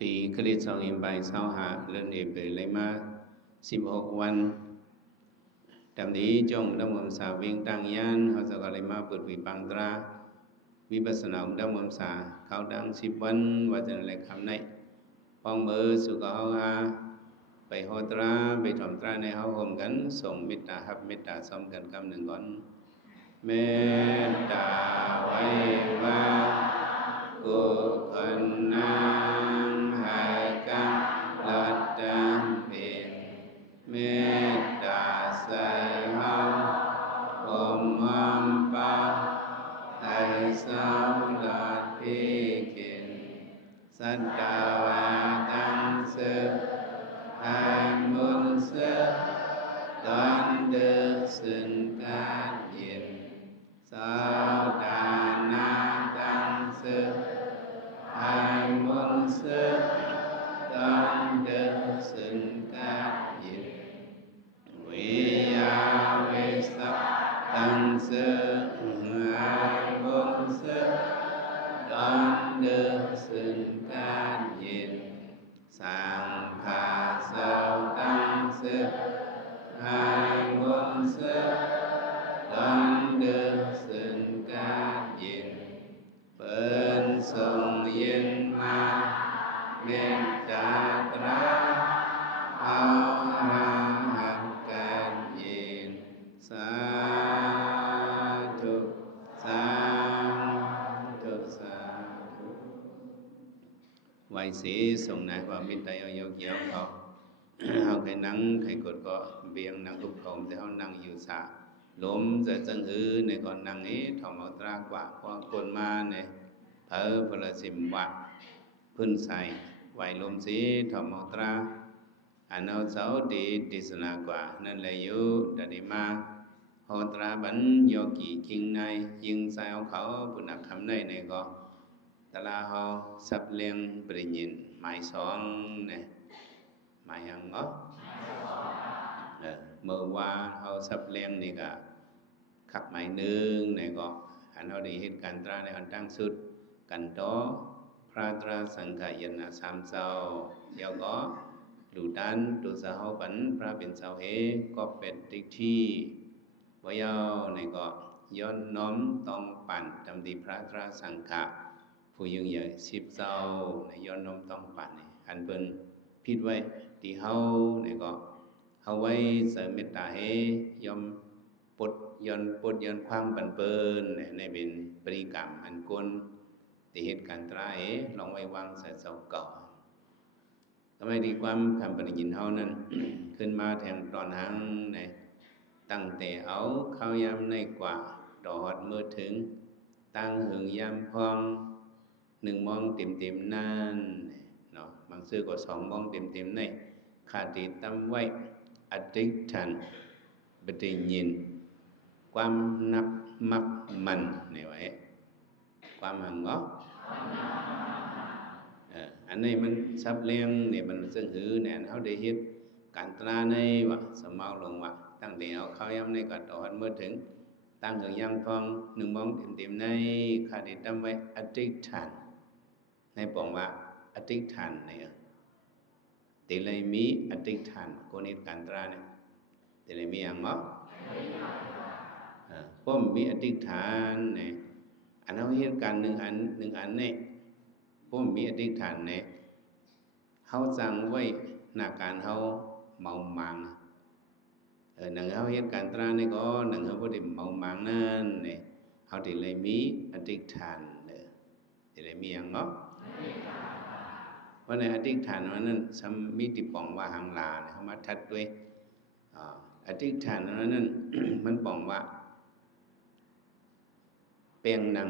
ปีคริสต์2525เลื่อนเปเลยมา16 วันตามนี้จงดำรงสาวิ่งตั้งยันเขาจะก็เลยมาเปิดวิปังตราวิปัสสนาดำรงสาเขาดัง10 วันว่าจะอะไรคำไหนป้องมือสุขเขาไปโหตราไปถ่อมตราในเขาห่มกันส่งเมตตาฮับเมตตาซ้อมกันคำหนึ่งก่อนเมตตาไว้ว่ากุศลนังให้กันลัดดังเป็นเมตตาใส่เฮาผมอัมปะให้สาวลาดพิกินสัตตาวาตังเสให้มุนเสตอนเดือสึนการเย็นสาวดานาตังเสให้มุนเสตอนเดือสึนการเย็นวิยาเวสัตังเสให้มุนเสตอนเดือสึนการเย็นสังฆาสาวตังเสให้มุนเสตอนเดือสึนการเย็นเปิดส่งเย็นมาเมตตาตราเอาหักการเย็นสาธุสาธุสาธุไหวสีส่งนายว่ามิตรยอยกเกี่ยวเขาเขาใครนั่งใครกดก็เบียงนั่งกุบเขาแต่เขานั่งอยู่สาล้มจะจังหือในก่อนนั่งนี้ถอมเอาตรากว่าเพราะคนมาเนี่ยเพอพลสิมวะพื้นใส่ไหวลมสีถอมเอาตราอันเอาเสาดีดิสนากว่านั่นเลยอยู่ดัดมาหอตราบันโยกีกิงในยิงใส่เอาเขาปุณคำในในก็ตลาเขาสับเลี้ยงปริญินหมายสองเนี่ยหมายยังก็เมื่อว่าเขาสับเลี้ยงนี่ก็ขับหมายหนึ่งเนี่ยก็อันเขาได้เหตุการณ์ตราในอันตั้งสุดกันโตพระตราสังขยนาสามเจ้าเดี๋ยวก็ดูดันดูสาวปันพระเป็นสาวเฮก็เป็นติที่ว่ายาวในก็ย้อนน้อมต้องปั่นจำดีพระตราสังขะผู้ยิ่งใหญ่10 เจ้าในย้อนน้อมต้องปั่นอันเป็นพิดไว้ที่เฮาในก็เฮาไว้เสริมเมตตาเฮยอมปดย้อนความบันเปินในเป็นปริกรรมอันกลที่เหตุการณ์ตราเฮลองไว้วางใส่เสาเก่าทำไมดีความคำปริยินเฮานั้น ขึ้นมาแทนตอนหังในตั้งแต่เอาเข้ายำในกว่าดอดเมื่อถึงตั้งหึงยำพอง1 มองเต็มนั่นเนาะบางซื่อก็2 มองเต็มในขาดติดตั้มไว้อธิษฐานปฏิยินความนับมักมันนี่ไว้ความหังก็อันนี้มันซับเลี้ยงเนี่ยมันซึ่งหือเนี่ยเขาได้เฮ็ดการตราในว่าสมเอาลงว่าตั้งแต่เอาเข้าย้ำในกอดอดเมื่อถึงตั้งถึงยังพอง1 มองเต็มในขาดติดตั้มไว้อธิษฐานในปองว่าอธิษฐานเนี่ยติเลยมีอธิษฐานคนนี้การตราเนี่ยติเลยมีอย่างเนาะป้อมมีอธิษฐานเนี่ยอันเอาเหตุการณ์หนึ่งอันเนี่ยป้อมมีอธิษฐานเนี่ยเขาสั่งไว้หน้าการเขาเมามังหนังเขาเหตุการณ์ตราเนี่ยก็หนังเขาพอดีเมามังนั่นเนี่ยเขาติเลยมีอธิษฐานเนี่ยติเลยมีอย่างเนาะว่าในอธิษฐานนั้นสมิติปองว่าหังลาเนี่ยเขามาทัดด้วยอธิษฐานนั้น มันปองว่าเปียงหนัง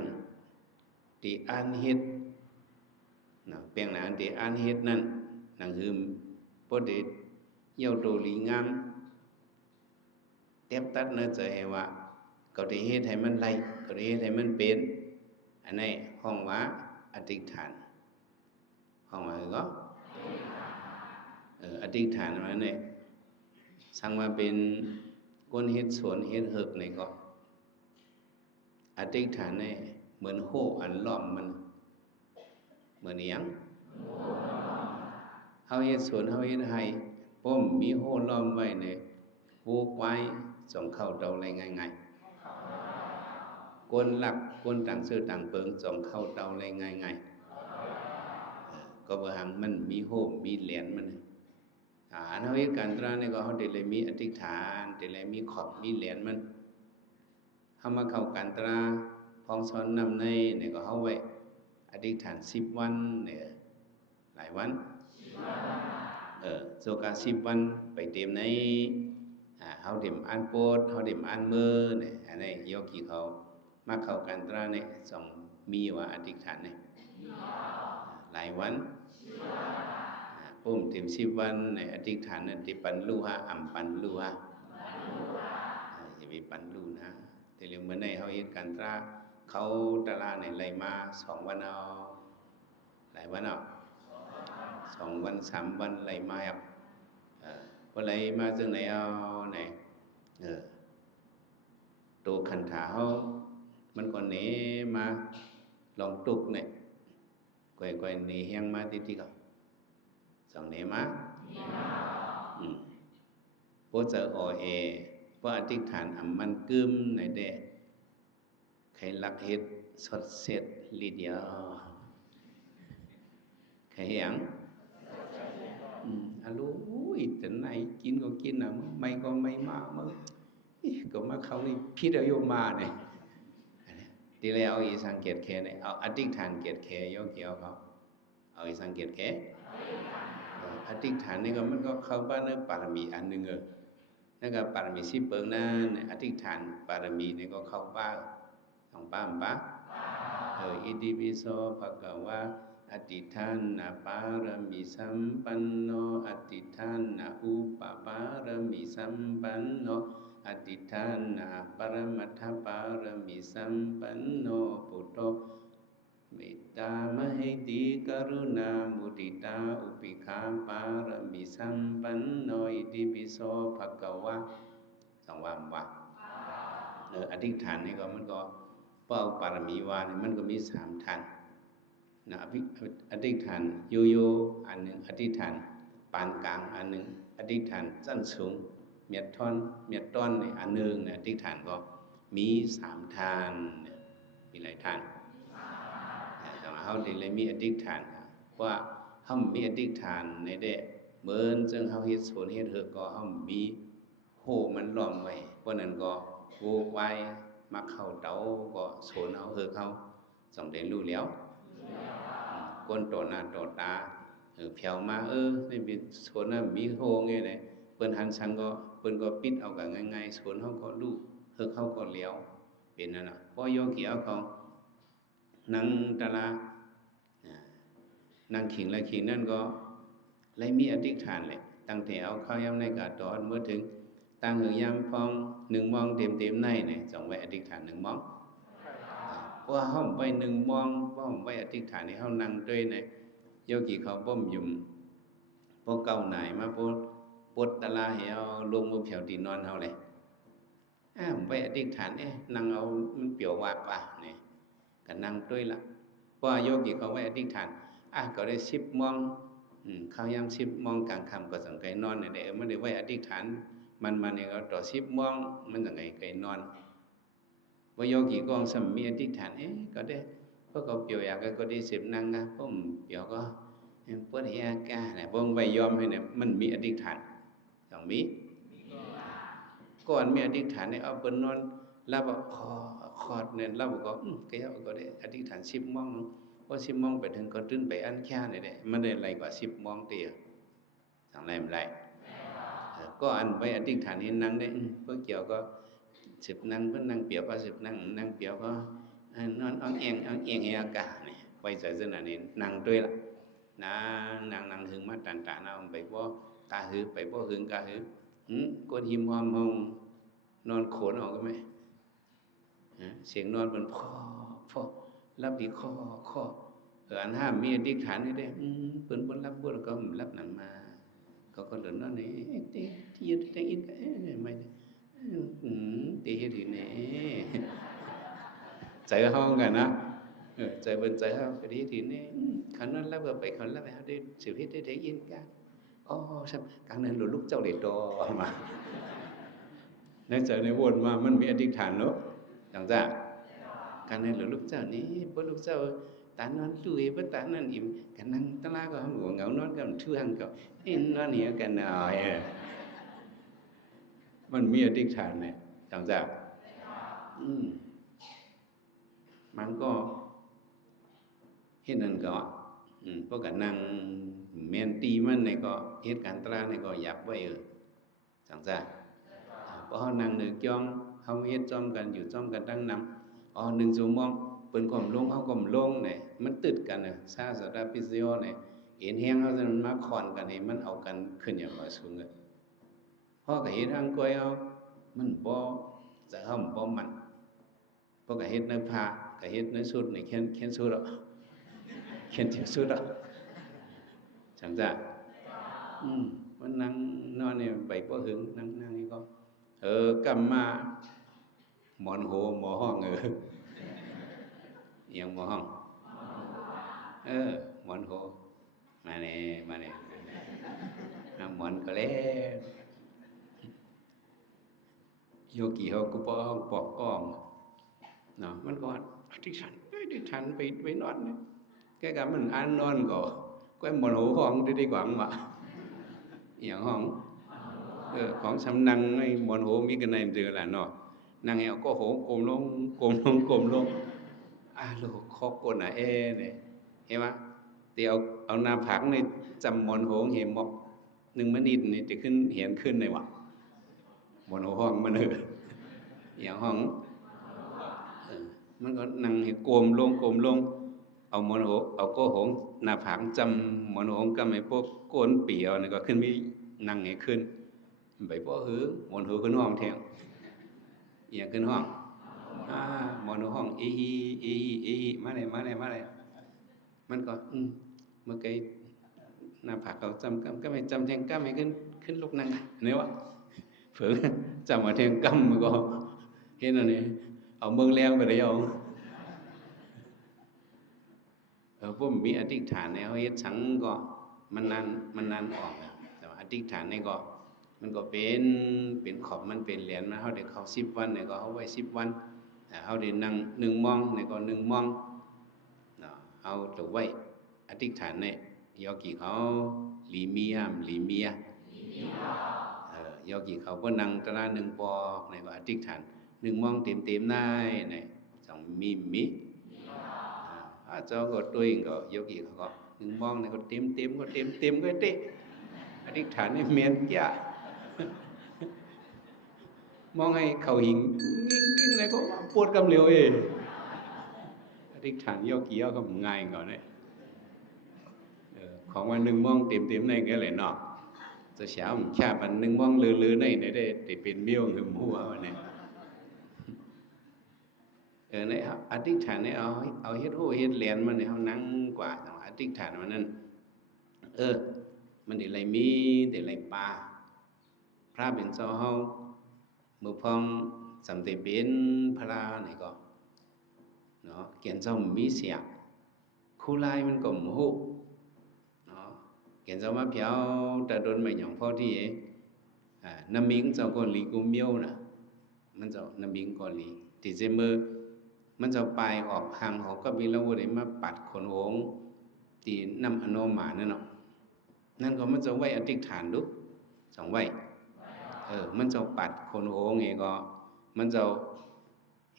ที่อ่านเฮ็ดเปียงหนังที่อ่านเฮ็ดนั้นหนังหืมพอดีเยี่ยวโตลีงามเต็บตัดเนื้อใจว่าเขาได้เฮ็ดให้มันไล่เขาได้เฮ็ดให้มันเป็นอันนี้ห้องว่าอธิษฐานห้องว่าก็อธิษฐานว่าเนี่ยสั่งมาเป็นก้นเฮ็ดสวนเฮ็ดเฮิกนี่ก็อธิษฐานเนี่ยเหมือนโหอันล้อมมันเหมือนอย่าง เฮ็ดสวนเฮาเฮ็ดไร่ป้อมมีโหล้อมไว้เนี่ยปลูกไว้ส่งเข้าเตาได้ง่ายๆกวนหลักกวนต่างซื้อต่างเปิงส่งเข้าเตาได้ง่ายๆก็บ่หังมันมีโหมมีเหรียญมันเฮาเฮ็ดการตราเนี่ยก็เฮาได้เลยมีอธิษฐานได้เลยมีขอบมีเหรียญมันเฮามาเข้าการตราพองสอนนำในเนี่ยก็เฮาไว้อธิษฐาน10วันเนี่ยหลายวันโซกา10วันไปเตรียมในเฮาเตรียมอ่านโปดเฮาเตรียมอ่านมือเนี่ยอันนี้โยคีเขามาเข้ากันตราเนี่ยต้องมีว่าอธิษฐานเนี่ยหลายวันปุ่มเตรียม10วันเนี่ยอธิษฐานเนี่ยติปันลูฮะอัมปันลูฮะอย่าไปปันลูนะแต่เรื่องเมื่อในเฮาเฮ็ดกันตราเขาตารางเนี่ยไหลมา2วันเอาหลายวันเอา2วัน3วันไหลมาครับพอไหลมาจังไหนเอาไหนตัวขันขาเฮามันก็หนีมาลองตุกเนี่ยก่อยๆหนีแฮงมาติๆก็สองหนีมาพอจะเอพออธิษฐานอำมันกึมไหนเด้ใครลักเฮ็ดสดเสร็จลีเดียวใครหยังรู้แต่ไหนกินก็กินน่ะไม่ก็ไม่มามึงก็มาเขานี่พิษเอาโยมมาเนี่ยทีแล้วอีสังเกตแค่เนี่ยเอาอธิษฐานเกียรติแค่โยเกี่ยวเขาเอาอีสังเกตแค่อธิษฐานนี่ก็มันก็เข้าบ้านเนื้อปารมีอันหนึ่งนั่นก็ปารมี10เปิงนั้นอธิษฐานปารมีนี่ก็เข้าบ้านของป้ามปะอิติปิโสภะคะวะอธิษฐานนะปารมีสัมปันโนอธิษฐานนะอุปปารมีสัมปันโนอธิษฐานนะปรมัตถปารมีสัมปันโนพุทโธเมตตามหิติกรุณามุทิตาอุปิคาปารมีสัมปันโนอิติปิโสภะคะวะสังวามวะอธิษฐานนี่ก็มันก็เป้าปารมีวาเนี่ยมันก็มี3ท่านนะอธิษฐานโยโย่อันหนึ่งอธิษฐานปานกลางอันหนึ่งอธิษฐานสั้นสูงเมียดต้อนเนี่ยอันหนึ่งเนี่ยอธิษฐานก็มี3ทานมีหลายทานแต่ว่าเฮาได้เลยมีอธิษฐานว่าเฮามีอธิษฐานในเด้เหมือนจังเฮาเฮ็ดสวนเฮ็ดเฮือกก็เฮามีโหมันล้อมไว้เพราะนั้นก็ปลูกไว้มาเข้าเตาก็สวนเฮาเฮือกเฮาต้องได้รู้แล้วคนต่อหน้าต่อตาเพียวมาไม่มีสวนน่ะมีโหไงเนี่ยเปิ้นหันสังก็เปิ้นก็ปิดเอาก็ง่ายๆสวนเฮาก็รู้เฮือกเฮาก็เลี้ยวเป็นนั่นน่ะพอโยกีเอาของนั่งตะลานั่งขิงและขิงนั่นก็เลยมีอธิษฐานเลยตั้งแต่เอาเข้ายามในกาตอนเมื่อถึงตั้งหือยามพอง1 มองเต็มๆในเนี่ยต้องไว้อธิษฐาน1 มองว่าเฮาไว้1 มองว่าไว้อธิษฐานให้เฮานั่งด้วยเนี่ยโยกีเขาบ่มยุ่มพวกเก่าไหนมาพวกปดตะลาให้เอาลงมือเผียวตีนอนเฮาเลยไว้อธิษฐานนั่งเอามันเปรียววากว่าเนี่ยก็นั่งด้วยล่ะเพราะโยกีเขาไว้อธิษฐานก็ได้10 มองเข้ายาม10 มองกลางค่ำก็สังไกนอนเนี่ยมันได้ไว้อธิษฐานมันเนี่ยก็ต่อ10 มองมันสังไกนอนว่าโยกีกองสัมมีอธิษฐานก็ได้เพราะก็เปรียวอยากก็ได้10นั่งนะผมเปรียวก็ปวดเฮียกาเนี่ยบ่ไว้ยอมให้เนี่ยมันมีอธิษฐานต้องมีก่อนมีอธิษฐานเนี่ยเอาเปิ้นนอนแล้วก็คอดเนี่ยแล้วก็ก็ได้อธิษฐาน10 มองพอ10 มองไปถึงก็ตื่นไปอันแค่นี่แหละมันได้ไหลกว่า10 มองเตียสั่งไรมันไรก็อันไปอธิษฐานให้นั่งได้เพื่อเกี่ยวก็10 นั่งเพื่อนั่งเปรียวก็10 นั่งเปรียวก็นอนเอียงให้อากาศนี่ไปใส่เสื้อนี่นั่งด้วยล่ะนั่งหึงมาต่างๆเอาไปบ่กาหือไปบ่หึงกาหือกดหิมหอมห้องนอนโขนออกก็ไหมเสียงนอนมันพ่อรับดีข้ออันห้ามมีอธิษฐานนี่ได้เปิ้นบ่รับบ่ก็รับหนังมาก็เดินนั่นนี่ที่ยึดได้อินก็ไม่ตีเฮ็ดที่นี่ใจเฮากันนะใจเปิ้นใจเฮาก็ดีที่นี่คันนั้นรับก็ไปคันรับเฮาได้สิเฮ็ดได้อินกัน sao càng nên lúc cháu để to mà nên giờ này buồn mà mình bị đi thản đó chẳng ra càng nên lúc cháu ní bữa lúc cháu tán nó lùi bất tán nó im cái năng ta la có không ngủ ngấu nó cầm thư hàng cậu nó nè cái nào mình bị đi thản này chẳng raมันก็เฮ็ดนั่นก็เพราะก็นั่งแม่นตีมันนี่ก็เหตุการณ์ตรานี่ก็อยากไว้จังซั่นเพราะเฮานั่งนึกจ้องเฮาเฮ็ดจ้อมกันอยู่จ้อมกันตั้งนำ1ชั่วโมงเปิ้นก้มลงเฮาก้มลงนี่มันติดกันน่ะซาสดาปิซิโอนี่เห็นแฮงเฮาจะมาคอนกันนี่มันเอากันขึ้นอย่างว่าสูงเพราะก็เฮ็ดทางก้อยเฮามันบ่จะเฮาบ่มันเพราะก็เฮ็ดในพระก็เฮ็ดในสุดนี่เขียนสุดเขียนที่สุดจังจ้ะมันนั่งนอนนี่ไปบ่หึงนั่งนี่ก็กำมาหมอนโหหมอห้องอย่างหมอห้องหมอนโหมาแน่หมอนก็แล้วโยกีเขาก็ปอกก้องเนาะมันก็ที่ฉันไปนอนเนี่ยcái cả mình ăn non có em một hố hoang đi quảng màอย่างห้องของสำนังไอ้มอนโหมีกันในเดือละเนาะนางแอวก็โหกลมลงลูกคอกนเนี่ยเห็นไหมเดี๋ยวเอาหน้าผักในจำมอนโหเห็นบอก1มินินี่จะขึ้นเห็นขึ้นในวะมอนโหห้องมันอย่างห้องมันก็นั่งให้กลมลงเอามอนโหเอาก็หงหน้าผากจำมอนโหก็ไม่พวกโกนเปียวนี่ก็ขึ้นมีนั่งให้ขึ้นไปพวกมอนโหขึ้นห้องแทงอย่างขึ้นห้องมอนโหห้องอีมาเลยมันก็เมื่อกี้หน้าผากเขาจำก็ไม่จำแทงก็ไม่ขึ้นลูกนั่งเนี่ยวะฝืนจำมาแทงกำมันก็เห็นอะไรเอาเมืองแรงไปเลยเอาพวกมีอธิษฐานเนี่ยเขาเฮ็ดสังก็มันนานออกแต่ว่าอธิษฐานนี่ก็มันก็เป็นขอบมันเป็นเหรียญมันเขาได้เข้า10 วันเนี่ยก็เขาไว้10 วันเขาได้นั่ง1 มองเนี่ยก็1 มองเอาตัวไว้อธิษฐานเนี่ยโยกีเขาหลีเมียโยกีเขาก็นั่งตระ1 ปอกเนี่ยก็อธิษฐาน1 มองเต็มได้เนี่ย2 มีcho có tôi có yêu kỳ có nhưng mong này có tím có cái tê đi thản này miền kia mong hay khẩu hình cái này có buồn cầm liều ấy đi thản yêu kỳ có một ngày rồi đấy khoảngวัน 1 มองเต็มnày cái này nọจะเช้าผมชาบัน 1 มองลือๆnày đểเป็นเบี้ยวหึมหัวnày nàyอธิษฐานเนี่ยเอาเฮ็ดโหเฮ็ดแหลนมันเนี่ยเฮานั่งกว่าอธิษฐานมันนั่นมันได้ไหลมีได้ไหลปลาพระเป็นเจ้าเฮามือพองสำเร็จเป็นพระนี่ก็เนาะเกียนเจ้ามีเสียคู่ลายมันก็บ่ฮู้เนาะเกียนเจ้ามาเพียวตะดนไม่หยังพอที่น้ำมิงเจ้าก็ลีกูเมียวน่ะมันเจ้าน้ำมิงก็ลีที่เจมือมันจะไปออกห่างของก็มีแล้วได้มาปัดขนโหงตีน้ำอโนมานั่นเนาะนั่นก็มันจะไว้อธิษฐานดุสองไว้มันจะปัดขนโหงเองก็มันจะ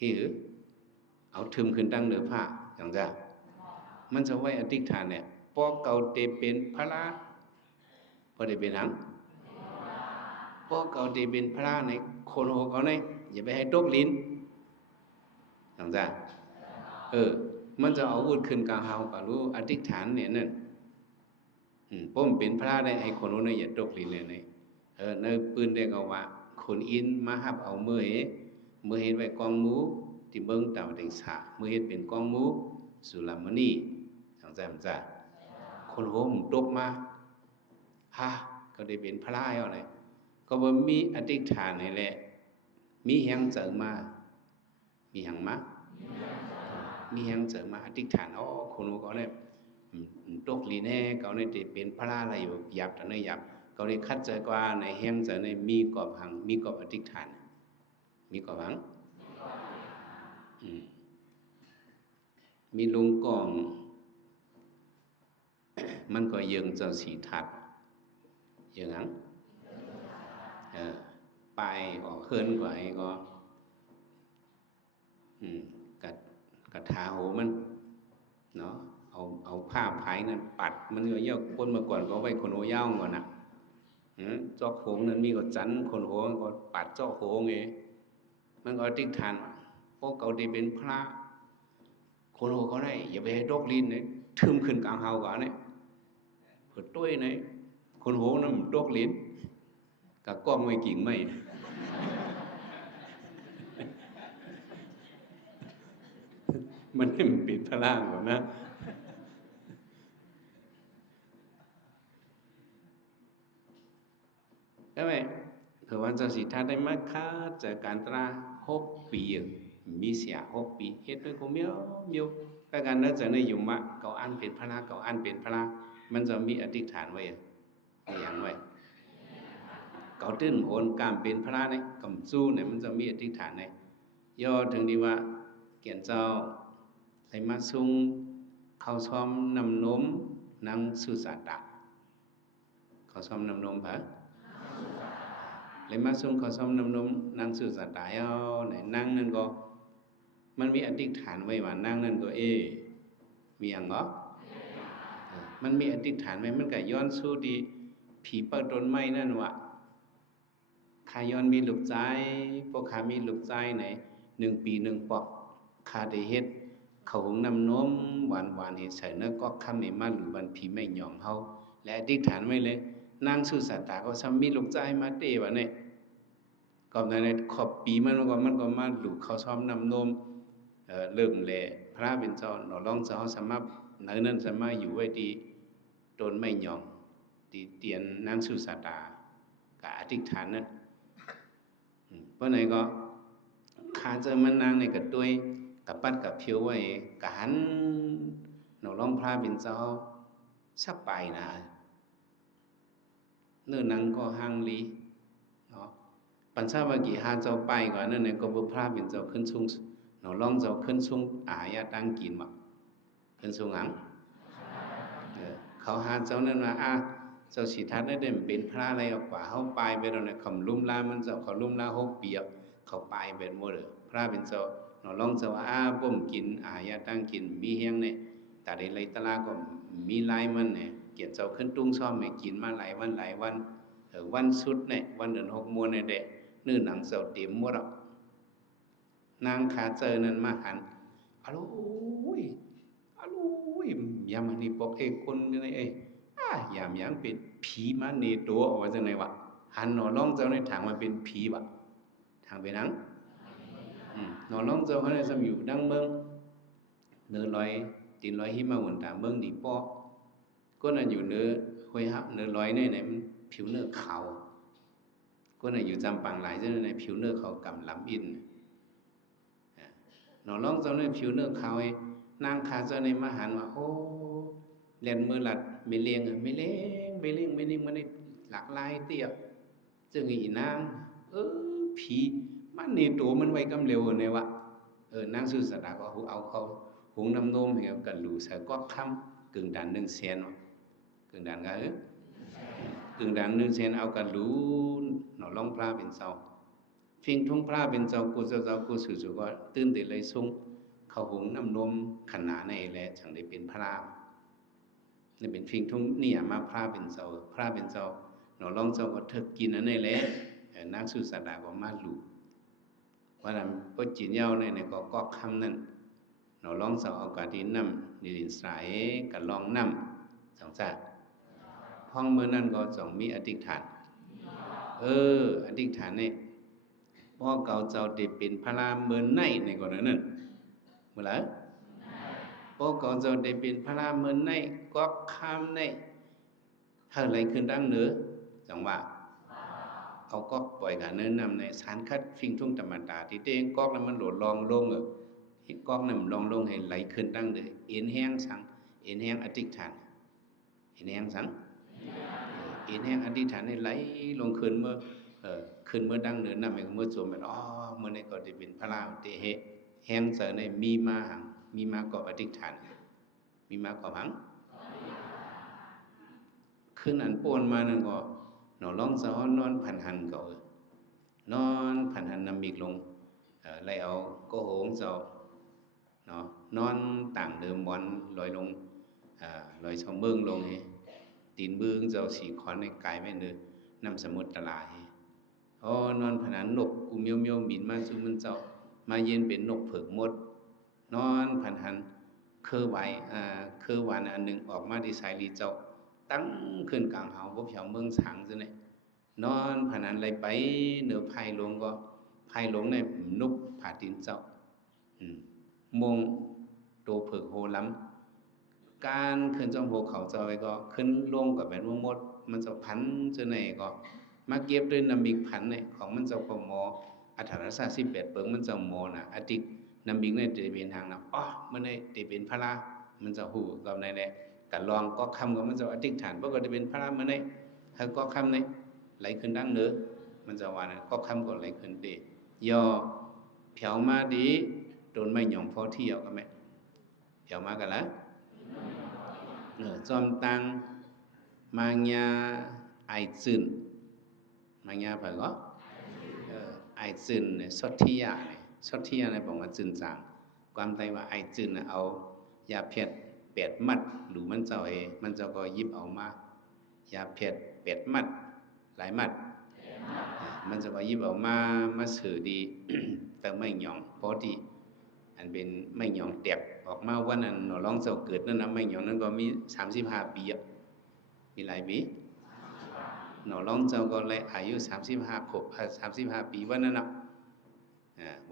หิวเอาทึมขึ้นตั้งเหนือผ้าอย่างจ้ะมันจะไว้อธิษฐานเนี่ยพอเก่าเตเป็นพระพอได้เป็นหังพอเก่าเตเป็นพระในขนโหงเขาเนี่ยอย่าไปให้ตกลิ้นจังจ้ะมันจะเอาวุธขึ้นกลางเฮาก็รู้อธิษฐานเนี่ยนั่นป้มเป็นพระได้ให้คนนู้นอย่าตกลิ้นเลยในปืนได้ก็ว่าคนอินมาหับเอามือเห็นไว้กองหมูที่เบิ่งตามติงสามือเห็นเป็นกองหมูสุลามณีจังจ้ะคนโหมตกมาก็ได้เป็นพระแล้วเลยก็บ่มีอธิษฐานนี่แหละมีแฮงเจิงมามีหยังมามีหยังเสริมมาอธิษฐานคนนู้นเขาเนี่ยตกลีแน่เขาเนี่ยจะเป็นพระอะไรอยู่หยับแต่เนี่ยหยับ เขาได้คัดใจกว่าในแห้งจะในมีกอบหังมีกอบอธิษฐานมีกอบหังมีลุงกองมันก็ยังเจ้าสีทัดอย่างนั้นไปออกเคลื่อนกว่าก็กัดทาหูมันเนาะเอาผ้าไผ่นั้นปัดมันก็เยอะคนเมื่อก่อนก็ไว้คนโหย่างก่อนนะจอกโหงนั้นมีก็จันคนโหงก็ปัดจอกโหงเองมันก็ติ๊กทันพวกเขาที่เป็นพระคนโหก็ได้อย่าไปให้ดอกลิ้นเนี่ยทึมขึ้นกลางเฮาก่อนเนี่ยเผื่อตุ้ยเนี่ยคนโหนั้นดอกลิ้นกับกล้องไม่กิ่งไม่มันไม่ปิดพล่างหรอกนะใช่ไหมเผื่อวันเจ้าสิทธาได้มาค่าจากการตรา6 ปีมีเสีย6 ปีเฮ็ดด้วยกูเมียวก็การนั้นจะได้อยู่มะเก่าอันเป็นพระเก่าอันเป็นพระมันจะมีอธิษฐานไว้อย่างไว้เก่าตื้นโอนกามเป็นพระเนี่ยกำสู้เนี่ยมันจะมีอธิษฐานเนี่ยย่อถึงดีว่าเกียนเจ้าใส่มาซุงเขาซ้อมนำนมนางสุสาตะเขาซ้อมนำนมเผอเลยมาซุงเขาซ้อมนำนมนางสุสาตะเอาไหนนั่งนั่นก็มันมีอธิษฐานไว้ว่านั่งนั่นก็มีอย่างเหรอมันมีอธิษฐานไว้มันก็ย้อนสู้ดีผีเปิดต้นไม้นั่นวะข้าย้อนมีลูกใจพวกข้ามีลูกใจไหน1 ปี1 ปอกข้าได้เฮ็ดเขาหงน้ำนมหวานเห็ดใส่เนื้อก็คำไม่มันหรือวันผีไม่ยอมเฮาและอธิษฐานไว้เลยนางสุสาตาก็ซ้ำมีลูกใจมาเตวะเนี่ยก็ในขอบปีมันก็มาหลุเขาซ้อมน้ำนมเริ่มแลพระเป็นเจ้าหนอร้องเจ้าสามารถนั้นสามารถอยู่ไว้ดีโดนไม่ยอมตีเตียนนางสุสาตากับอธิษฐานนั้นเพราะไหนก็ขาเจอมันนางในกับด้วยกับปัดกับเพียวไว้กับหันหนอร้องพระเป็นเจ้าสักไปนะเนื้อนังก็ห่างลีเนาะปัญชาวากีหาเจ้าไปก่อนนั่นเนี่ยก็บุพระเป็นเจ้าขึ้นสูงหนอร้องเจ้าขึ้นสูงอายาตั้งกินมาขึ้นสูงหังเขาหาเจ้านั่นว่าเจ้าสิทัศน์ได้เด่นเป็นพระอะไรออกกว่าเขาไปไปเราเนี่ยคำลุ่มล่ามันเจ้าเขาลุ่มล่า6 ปีเขาไปเป็นหมดเลยพระเป็นเจ้าหนอร้องเจ้าบ่มกินอายาตั้งกินมีเฮียงเนี่ยแต่ในไรตลาก็มีลายมันเนี่ยเกียรติเจ้าขึ้นตุ้งซ่อมให้กินมาหลายวันวันสุดเนี่ยวันเดือน6 มวนเนี่ยเด็กนื้อหนังเจ้าเต็มหมดอ่ะนางขาเจอนั้นมาหันอร่อยยามนี่ปอกคนนี่ยามยังเป็นผีมาเนตัวว่าจังไงวะหันหนอร้องเจ้าในทางมันเป็นผีวะทางไปนังหนอร้องเจ้าเขาเนี่ยสมอยู่ดังเมืองเนื้อลอยตีนลอยหิมะหุ่นตามเมืองดีปอก็น่ะอยู่เนื้อห้วยฮับเนื้อลอยเนี่ยมันผิวเนื้อขาวก็น่ะอยู่จำปังหลายเจ้าในผิวเนื้อเขากำลำอินหนอร้องเจ้าในผิวเนื้อขาวไอ้นางขาเจ้าในมหันว่าโอ้เรียนมือหลัดไม่เลี้ยงมันได้หลากหลายเตี้ยจึงอีนางผีมันนี่ตัวมันไว้กำเร็วเนี่ยวะนางสุสาตาก็เอาเขาหุงน้ำนมให้กันหลูใส่ก็ค้ำกึ่งด่าน1 แสนกึ่งด่านก็กึ่งด่าน1 แสนเอากันหลูหนอร้องพระเป็นเจ้าฟิงทุ่งพระเป็นเจ้ากูสุก็ตื่นแต่เลยส่งเขาหุงน้ำนมขนาดในแหละจังได้เป็นพระนี่เป็นฟิงทุ่งนี่มาพระเป็นเจ้าหนอร้องเจ้าก็เถิกกินอันนี้แหละนางสุสาตาก็มาหลูว่านั้นก็จีนเย้าเนี่ยก็คำนั้นหนอร้องเจ้าเอากาดินน้ำดินสายกับลองน้ำ2 ชาติห้องเมื่อนั้นก็จงมีอธิษฐานอธิษฐานเนี่ยพ่อเก่าเจ้าได้เป็นพระรามเมืองในก่อนนั้นเมื่อไหร่พ่อเก่าเจ้าได้เป็นพระรามเมืองในก็คำในถ้าอะไรขึ้นดังเหนือจังว่าเอาก็ปล่อยกันเนื้อนำในสารคัดฟิงทุ่งธรรมดาที่เต้งก๊อกนั้นมันโหลดลองลงเห็นก๊อกนั้นลองลงให้ไหลขึ้นดังเลยเอ็นแห้งสังเอ็นแห้งอธิษฐานเอ็นแห้งสัง เอ็นแห้งอธิษฐานให้ไหลลงขึ้นเมื่อขึ้นเมื่อดังเนินนำให้เมื่อสวมแบบเมื่อในก็จะเป็นพระรามเตเหแห้งเสในมีมาหังมีมาก็อธิษฐานมีมาก็หังขึ้นอันโปนมานั่นก็หนอร้องสะฮ้อนนอนผันหันก็นอนผันหันนำมีกลงไล่เอาก็โหงเจ้าเนาะนอนต่างเดิมบอลลอยลงลอยช่องเบิ้งลงให้ตีนเบิ้งเจ้าสีขอนในกายไม่เนื้อนำสมุดตลาดนอนผนังนกกูเมียวเมียวหมิ่นมาสู่มันเจ้ามาเย็นเป็นนกเผือกมดนอนผันหันเคอไหวเคอหวานอันหนึ่งออกมาที่สายลีเจ้าตั้งขึ้นกลางเฮาบ่เพียวเมืองสางซะเนี่ยนอนผนังไหลไปเหนือไผ่ลงก็ไผ่ลงในนกผาตินเจ้ามงโตเผือกโหล้ำการขึ้นจอมโหเขาเจ้าไว้ก็ขึ้นลงกับแม่นวงมดมันจะพันซะไหนก็มาเก็บด้วยน้ำมิกพันเนี่ยของมันเจ้าก็หมออัฐรศาสตร์18เปิงมันเจ้าหมอน่ะอติกน้ำมิกในจะเป็นทางน่ะมันได้จะเป็นพระรามันจะหูกับในแหละกันลองก็คำกับมันจะอธิษฐานเพราะก็จะเป็นพระรามันได้ถ้าก็คำเนี่ยไหลขึ้นดังเนื้อมันจะว่านะก็คำก็ไหลขึ้นเดยอเผียวมาดีโดนไม่หย่องพอเที่ยวกันไหมเผียวมากันละจอมตังมางาไอซึนมางาphải có ai chừng này xuất thi nàyบอกว่าจึนจางความใจว่าไอจึนเอายาเผ็ด8มัดหรือมันเจ้ามันเจ้าก็ยิบเอามายาเผ็ด8มัดหลายมัดมันจะก็ยิบเอามาสื่อดีแต่ไม่หย่องพอดีอันเป็นไม่หย่องแตกออกมาวันนั้นหนอร้องเจ้าเกิดนั่นนะไม่หย่องนั้นก็มี35ปีมีหลายปีหนอร้องเจ้าก็เลยอายุ35 ขวบ35 ปีวันนั้นนะ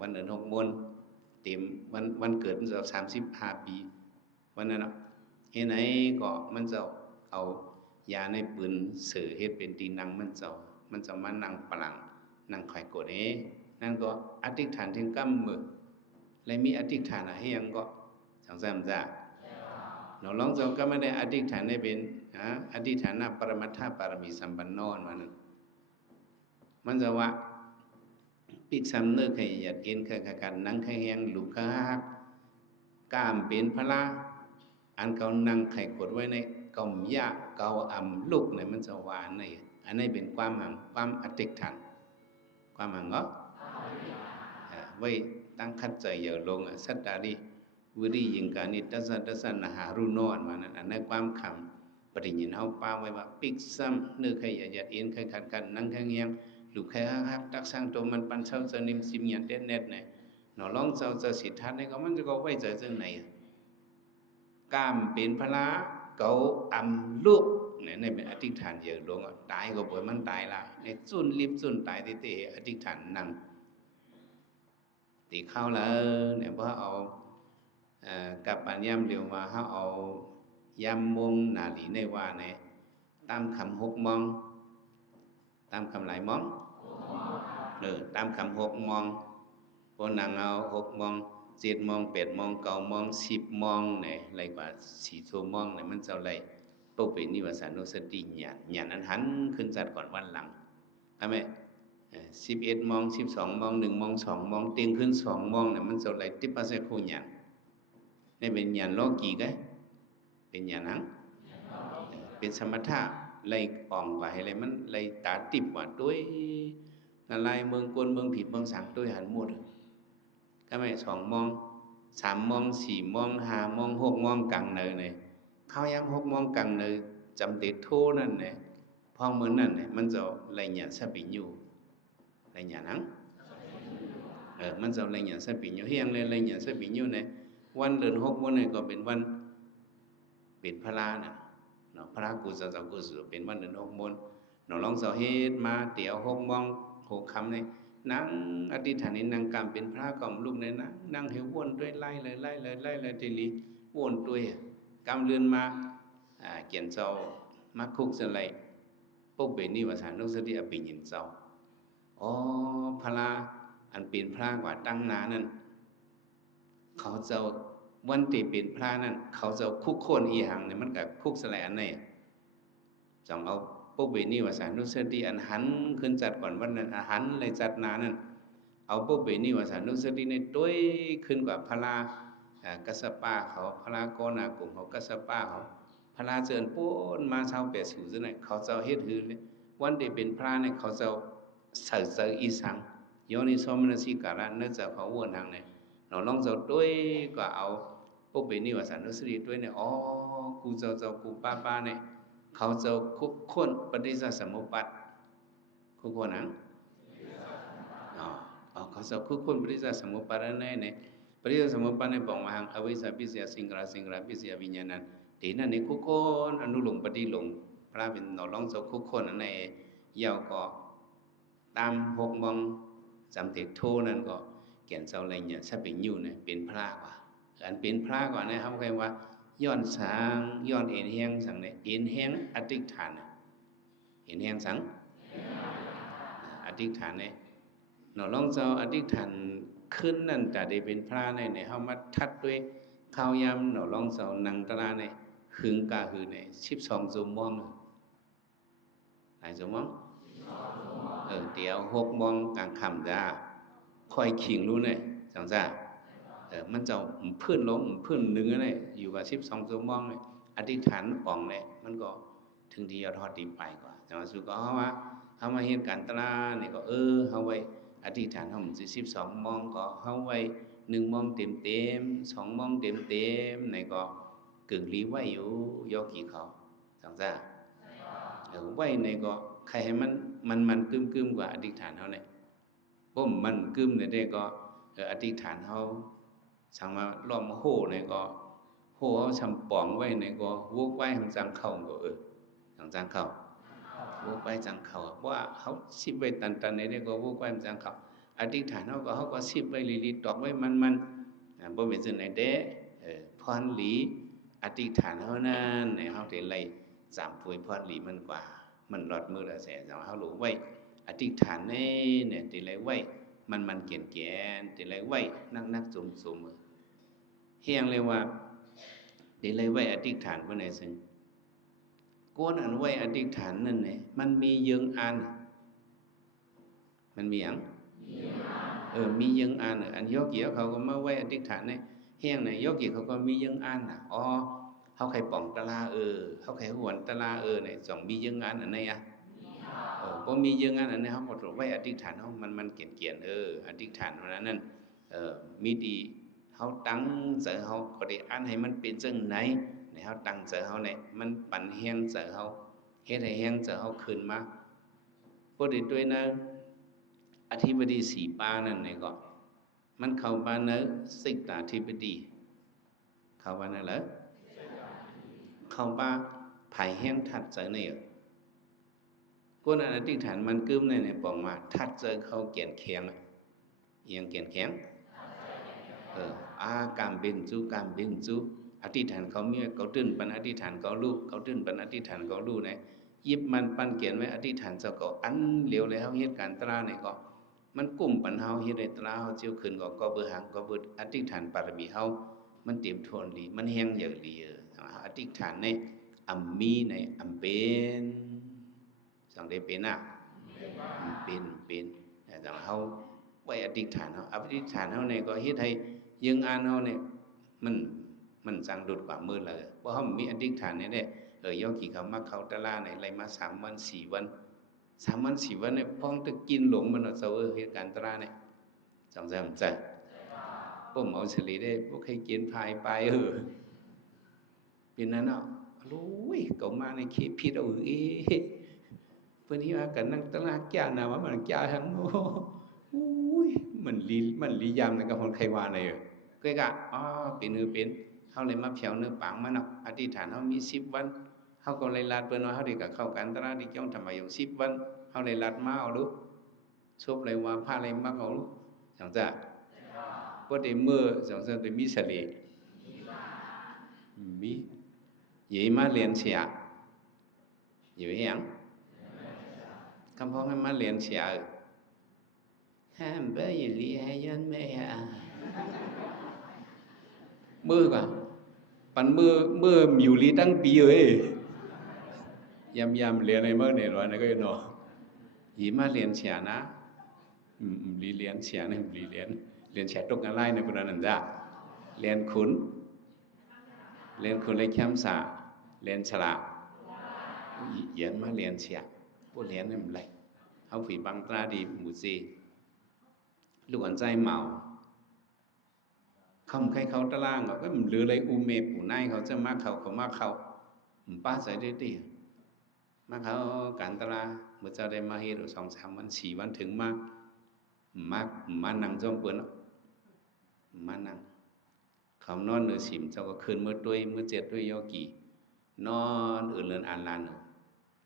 วันเดือน6 มนเต็มวันเกิดมันจะ35 ปีวันนั้นนะเฮ็ดไหนก็มันจะเอายาในปืนเสือเฮ็ดเป็นตีนังมันจะมานั่งปลังนั่งไข่กดนั่นก็อธิษฐานถึงกำมือและมีอธิษฐานให้ยังก็สังสามจ้าหนอร้องเจ้าก็ไม่ได้อธิษฐานได้เป็นอธิษฐานปรมัตถปารมีสัมปันโนนวันนั้นมันจะว่าปิกซ้ำเนื้อไข่หยัดเกินไข่กันนั่งไข่แห้งลูกข้ากามเป็นพระอันเขานั่งไข่กดไว้ในกล่อมยาเกาอ่ำลูกเนี่ยมันจะว่าในอันนี้เป็นความหังความอธิษฐานความหังก็ไว้ตั้งคัดใจอย่าลงสัตตาดิวิริยิงกานิตัสสะนะหารุโนอันมานั้นอันในความคำปริญญาเอาป้าไว้ว่าปิกซ้ำเนื้อไข่หยัดเอ็นไข่ขัดกันนั่งไข่แห้งลูกไข่ฮักตักสร้างตัวมันปันเช่าจะนิ่มซิมยันเด็ดเน็ตเนี่ยหนอร้องเจ้าจะสิทธัตเนี่ยก็มันจะก็ไว้ใจเรื่องไหนกามเป็นพระเกาอ่ำลูกเนี่ยในเป็นอธิษฐานเยอะลงตายก็ปล่อยมันตายละในจุนลิบจุนตายเตะอธิษฐานนั่งตีเข้าแล้วเนี่ยเพราะเอากับปัญญามเดียวมาเขาเอายำมงนาลีในว่าเนี่ยตามคำ6 มองตามคำหลายมองตามคำ6 มองพอนางเอา6 มอง7 มอง8 มอง9 มอง10 มองเนี่ยอะไรกว่า4 ชั่วโมงเนี่ยมันจะอะไรปกปินิวสานุสติญาณนั้นหันขึ้นจัดก่อนวันหลังใช่ไหม11 มอง12 มอง1 มอง2 มองเตียงขึ้น2 มองเนี่ยมันจะอะไรติปัสสะคู่ญาณนี่เป็นญาณโลกีไงเป็นญาณนั้นเป็นสมถะไล่อ่องไปอะไรมันไล่ตาติบว่าด้วยอะไรเมืองกวนเมืองผิดเมืองสังด้วยหันหมดก็ไม่2 มอง3 มอง4 มอง5 มอง6 มองกลางเนยเนี่ยเข้าย้ำ6 มองกลางเนยจำติดโทนั่นเนี่ยพอเหมือนนั่นเนี่ยมันจะไล่ญาณสปิญญูไล่ญาณนั้นมันจะไล่ญาณสปิญญูเฮียงเลยไล่ญาณสปิญญูเนี่ยวันเดือน6 วันเนี่ยก็เป็นวันเป็นพระลาน่ะเนาะพระกุศลกุศลเป็นวันเดือน6 วันเนาะลองเสาเฮ็ดมาเตี๋ยว6 มอง6 คำเนี่ยนั่งอธิษฐานนี่นั่งกรรมเป็นพระกล่อมลูกเนี่ยนั่งเหววนด้วยไล่เลยทีนี้วนด้วยกำเรือนมาเขียนเจ้ามักคุกสไลปกเบนี่ว่าสารนุสติอภิญินเจ้าพระอันเป็นพระกว่าตั้งนานั้นเขาเจ้าวันที่เป็นพระนั้นเขาเจ้าคุกโคนอีหังเนี่ยมันกับคุกสไลอันไหนจองเอา ปุเบนิวสานุสติอันหันขึ้นจัดก่อนวันนั้นหันเลยจัดนานั้นเอาปุเบนิวสานุสติในด้วยขึ้นกว่าพระกัสสปะเขาพระโกนากลุ่มเขากัสสปะเขาพระเจิญปูนมาชาวเปียสูจังไหนเขาเจ้าเฮ็ดหือเลยวันเดเป็นพระเนี่ยเขาเจ้าเสืออีสังโยนิโสมนสิการะเนื่องจากเขาวนทางเนี่ยเราลองเจ้าด้วยก็เอาปุเบนิวสานุสติด้วยเนี่ยอ๋อกูเจ้ากูป้าเนี่ยเขาเจ้าคุกคนปฏิสัสมุปปัฏคุกคนนั้นเขาเจ้าคุกคนปฏิสัสมุปปัฏเนี่ยปฏิสัสมุปปัฏเนี่ยบอกมาหังอวิชชาปิเสียสิงกราปิเสียวิญญาณนั้นทีนั้นเนี่ยคุกคนอนุหลงปฏิหลงพระเป็นเราลองเจ้าคุกคนในเยาวก็ตาม6 โมงจำเทศโทนั่นก็เขียนเจ้าอะไรเนี่ยถ้าเป็นอยู่เนี่ยเป็นพระกว่าอันเป็นพระก่อนนะครับใครว่าย้อนสางย้อนเอ็นแห้งสังเนี่ยเอ็นแห้งอธิษฐานเอ็นแห้งสังอธิษฐานเนี่ยเราลองเจ้าอธิษฐานขึ้นนั่นแต่ได้เป็นพระเนี่ยเขามาทัดด้วยข้าวยำเราลองเจ้านังตราเนี่ยหึงกาหือเนี่ย12 ชั่วโมงหลายชั่วโมงเดี๋ยว6 โมงกลางค่ำจะค่อยขิงรู้เนี่ยจังจ้ามันจะพื้นล้มพื้นหนึ่งเนี่ยอยู่กับ12 ชั่วโมงเนี่ยอธิษฐานอ่องเนี่ยมันก็ถึงที่ยอดทอดดีไปกว่าแต่ว่าสุก็เขามาเหตุการณ์ตราเนี่ยก็เขาไว้อธิษฐานเขามัน12 โมงก็เขาไว้1 โมงเต็ม2 โมงเต็มเนี่ยก็กึ่งรีไว้อยู่ยอกี่เขาจังจ้าไว้เนี่ยก็ใครให้มันกึมกว่าอธิษฐานเขาเนี่ยบ่มมันกึมเนี่ยได้ก็อธิษฐานเขาสั่งมาล้อมโหเนี่ยก็โหเขาชำป่องไว้เนี่ยก็วกไว้ทำจังเข่าก็จังเข่าวกไว้จังเข่าว่าเขาซิบไว้ตันๆเนี่ยก็วกไว้ทำจังเข่าอธิษฐานเขาก็ซิบไว้ลีๆตอกไว้มันบ่เป็นสิ่งไหนเด้พรหลีอธิษฐานเขานั้นเนี่ยเขาได้ไล่สามป่วยพรหลีมันกว่ามันรอดมือละแสนสามเขาหลูไว้อธิษฐานเนี่ยได้ไล่ไว้มันเกียนได้ไล่ไว้นักจุ่มเฮียงเลยว่าได้ไล่ไว้อธิษฐานเพื่อไหนซึ่งก้นอันไว้อธิษฐานนั่นเนี่ยมันมีเยิงอันมันมีอย่างมีเยิงอันอันโยกีเขาก็มาไว้อธิษฐานเนี่ยเฮียงเนี่ยโยกีเขาก็มีเยิงอันอ๋อเขาใครป่องตะลาเขาใครหวนตะลาเนี่ยสองมีเยิงอันอันไหนพอมีเยิงอันอันนี้เขาหมดไว้อธิษฐานเขามันเกียนอธิษฐานเท่านั้นมีดีเขาตั้งใจเขาก็ได้อ่านให้มันเป็นจังไหนเนี่ยเขาตั้งใจเขาเนี่ยมันปั่นแห้งใจเขาเฮ็ดให้แห้งใจเขาขึ้นมาพอดีด้วยนะอธิบดี4 ป้านั่นเนี่ยก็มันเข้าบ้านเนอะสิกตาธิบดีเข้าบ้านนั่นเหรอเข้าบ้านภายแห้งทัดใจเนี่ยก้นอธิษฐานมันกึ้มเนี่ยบอกมาทัดใจเขาเกียนแข็งเอียงเกียนแข็งการเป็นจูอธิษฐานเขามีเขาตื่นปันอธิษฐานเขาลูกเขาตื่นปันอธิษฐานเขาลูกเนี่ยยิบมันปันเกียนไว้อธิษฐานเจ้าก็อันเหลียวเลยเขาเหตุการณ์ตราเนี่ยก็มันกลุ่มปันเฮาเฮ็ดให้ตราเฮาเจียวขึ้นก็เบื่อหางก็เบื่ออธิษฐานบารมีเฮามันเต็มทวนลีมันแห้งเยอะลีอธิษฐานในอัมมีในอัมเป็นสังได้เป็นเป็นแต่เฮาไว้อธิษฐานเฮาอธิษฐานเฮาเนี่ยก็เฮ็ดให้ยังอ่านเฮาเนี่ยมันสังดุดกว่ามือเลยเพราะเฮามีอธิษฐานเนี่ยโยกีเขามาเข้าตะลาเนี่ยไล่มา3 วัน 4 วัน3 วัน 4 วันเนี่ยพ้องตะกินหลงมันเอาเซาเหตุการณ์ตราเนี่ยจังซั่นจ้ะบ่เอาเฉลีได้บ่เคยกินพายไปเป็นนั้นเนาะรู้ยก็มาในคิดผิดเอาเพิ่นนี่ว่ากันนั่งตะลาจ้าน่ะว่ามันจ้าทั้งอุ้ยมันลียามในกับคนใครว่าเลยก็กะเป็นเฮาเลยมาเพียวเนื้อปังมันเนาะอธิษฐานเฮามี10 วันเฮาก็เลยลาดเปิ้นว่าเฮาได้ก็เข้ากันตราดิจ้องทำมาอยู่10 วันเฮาเลยลาดมาเอาดูชบเลยว่าพาเลยมักเอาดูจังจ้ะบ่ได้มื้อจังซั่นได้มีสลีมีเยมาเรียนเสียอยู่หยังคำพ้องให้มาเรียนเสียห้ามไปอย่าลีให้ยันไม่มือก่อนปันมือมิวลีตั้งปีเอ้ย ยำเรียนในเมื่อเนี่ยร้อยนะก็ยังหนอหีมาเรียนเฉียนะรีเรียนเฉียเนี่ยรีเรียนเฉียตกอะไรในปุรานันจ้าเรียนขุนเลยเข้มสาเรียนฉลาดเรียนมาเรียนเฉียพวกเรียนนี่มันไรเขาฝีบังตราดีหมู่ซีลูกอันใจเมาkhông khai khâu ta lang cái mình lừa lấy u mê của nayเขาจะมาเขามาเขาป้าใส่ได้ดิมาเขาการตลาเมื่อเจ้าได้มาเฮ็ด2-3 วัน4 วันถึงมานั่งจอมเปิ้นมานั่งเขานอนเหนือฉิมเจ้าก็คืนเมื่อด้วยเมื่อเจ็ดด้วยยอกี่นอนอื่นเลินอ่านลาน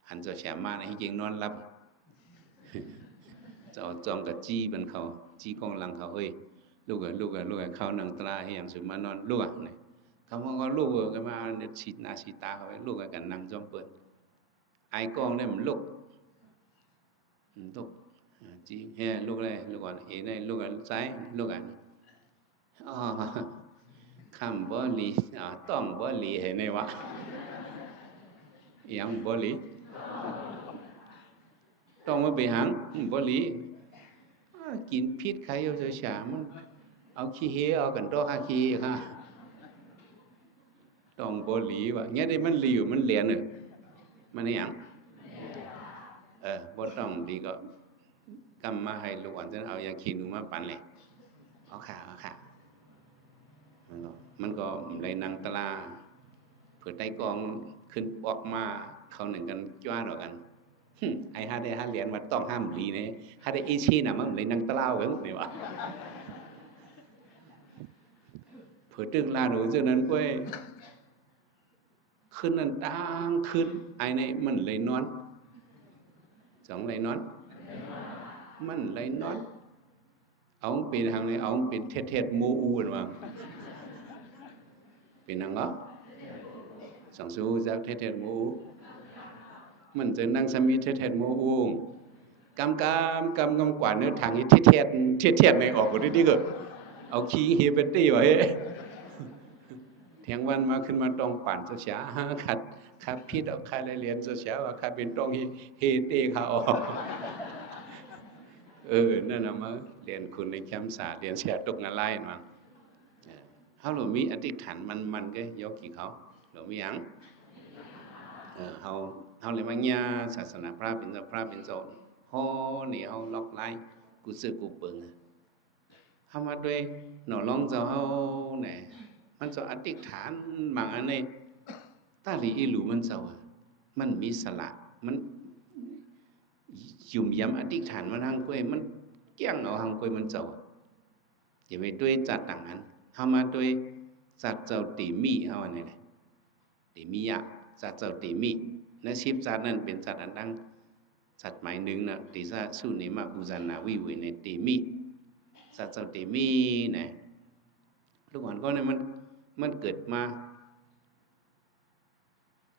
หันเจ้าแฉมาในจริงนอนรับเจ้าจอมกับจี้เป็นเขาจี้กองหลังเขาเฮ้ยลูกเขานั่งตราให้อย่างสุดมานอนลูกเนี่ยเขาบอกว่าลูกก็มาเนี่ยฉีดหน้าฉีดตาเขาไปลูกกันนั่งจอมเปิดไอ้กองเนี่ยมันลูกจีเฮ้ลูกเลยลูกก่อนเห็นได้ลูกกันซ้ายลูกกันอ๋อคำบ่ลีต้องบ่ลีเห็นไหมวะยังบ่ลีต้องมาไปหังบ่ลีกินพิษใครเอาจะฉามันเอาขี้เหี้ยเอากันโตข้าขี้ค่ะต้องบ่ลีวะงี้ได้มันลีอยู่มันเรียนมันอย่างบ่ต้องดีก็กำมาให้ลูกอ่อนจะเอายาคีนูมาปั่นเลยเอาค่ะมันก็เลยนางตลาเผื่อไต้กองขึ้นออกมาเขาหนึ่งกันจ้าดอกกันไอ้ฮาได้ฮาเรียนมาต้องห้ามลีเนี่ยฮาได้อีชีน่ะมันเลยนางตลาเหมือนนี่วะเผื่อตึงลาดูเจ้านั้นก็ขึ้นนั่นดังขึ้นไอ้เนี่ยมันเลยนอนสองเลยนอนมันเลยนอนเอาเป็นทางเลยเอาเป็นเทศโมอูนว่าเป็นทางก็สองสู้จากเทศโมอูมันจะนั่งสมีเทศโมอูกำกว่าเนื้อทางนี้เทศไม่ออกก็ได้ดิก็เอาขี้เฮเปตี้ไว้เที่ยงวันมาขึ้นมาตรงปั่นเสียขัดพิษเอาใครได้เรียนเสียว่าใครเป็นตรงเฮเต้เขาออกนั่นน่ะมาเรียนคุณในแคมป์ศาสตร์เรียนเสียตกงานไล่มาเขาหลวมีอธิษฐานมันก็ยกกี่เขาหลวมียังเขาเลยมาเนี่ยศาสนาพระเป็นโซฮอนี่เขาล็อกไล่กูซื้อกูเปิงเขามาด้วยหน่อร้องเจ้าเขาเนี่ยมันจะอธิษฐานบางอันนี้ตาลีอีหลูมันเจ้ามันมีสละมันยุ่มย้ำอธิษฐานมันทางกล้วยมันเกี้ยงเอาทางกล้วยมันเจ้าอย่าไปด้วยจัดต่างอันเขามาด้วยจัดเจ้าตีมีเขาอันนี้เลยตีมียะจัดเจ้าตีมีและชีพจัดนั้นเป็นจัดอันดังจัดหมายหนึ่งนะตีซาสุนิมาอุจานาวิเวในตีมีจัดเจ้าตีมีเนี่ยลูกอ่อนก็เนี่ยมันเกิดมา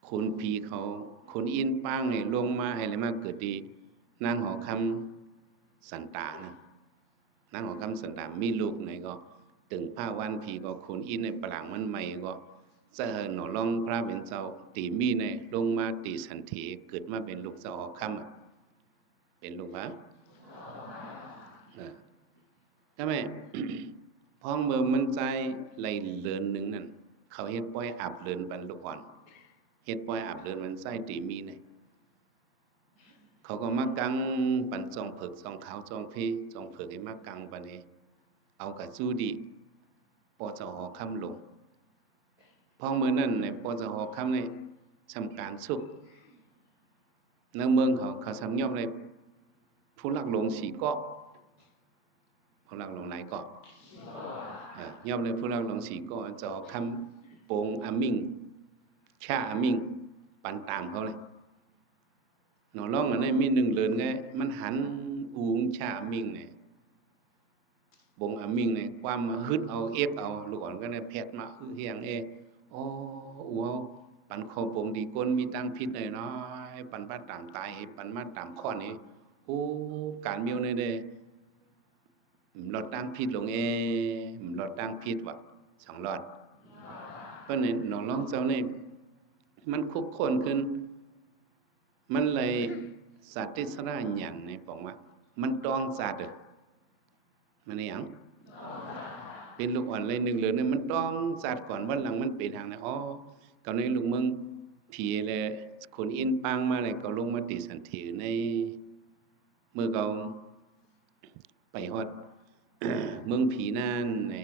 คนพีเขาคนอินป้างเนี่ยลงมาให้อะไรมาเกิดดีนางหอคำสันตานะนางหอคำสันตามีลูกไหนก็ตึงผ้าวันพีก็คนอินในปรางมันใหม่ก็จะหนอลองพระเป็นเจ้าตีมีในลงมาตีสันทีเกิดมาเป็นลูกเจ้าหอคำเป็นลูกพระใช่ไหมพ้องเบอร์มันใจไหลเลินหนึ่งนั่นเขาเฮ็ดป้อยอาบเลินปันลูกอ่อนเฮ็ดป้อยอาบเลินมันไส้ตีมีเนี่ยเขาก็มากังปันจองเผือกจองขาวจองพี่จองเผือกให้มากังปันนี้เอากับจูดีปอจะหอคำลงพ้องเมื่อนั่นเนี่ยปอจะหอคำเนี่ยทำการสุกในเมืองเขาทำย่อมเลยผู้ลักลงสีเกาะผู้ลักลงไหนเกาะย่อมเลยผู้ลักลงสีเกาะจะหอคำโปงอามิงชาอามิงปันตามเขาเลยหนอร้องอันนี้มีหนึ่งเลือนไงมันหันอูงชาอามิงเนี่ยบงอามิงเนี่ยความมาฮึดเอาเอฟเอาลูกอ่อนก็เนี่ยแพทมาฮึเฮียงโอ้อูเอาปันคอปงดีก้นมีตั้งพิษหน่อยน้อยปันป้าตามตายปันมาตามข้อนี้โอ้การเมียวเนี่ยเด้หลอดตั้งพิษลงหลอดตั้งพิษวะ2 หลอดเพราะเนี่ยหนองร้องเจ้าเนี่ยมันคุกคนขึ้น มันเลยสัตว์ที่สระหยันในบอกว่ามันตองสัตว์มันอย่างเป็นลูกอ่อนเลยหนึ่งเหลือเนี่ยมันต้องสัตว์ก่อนวันหลังมันเป็นทางไหนอ๋อก่อนในลูกมึงผีเลยคนอินปังมาเลยก็ลงมาติสันถือในเมื่อเขาไปฮอด เมืองผีนั่นไง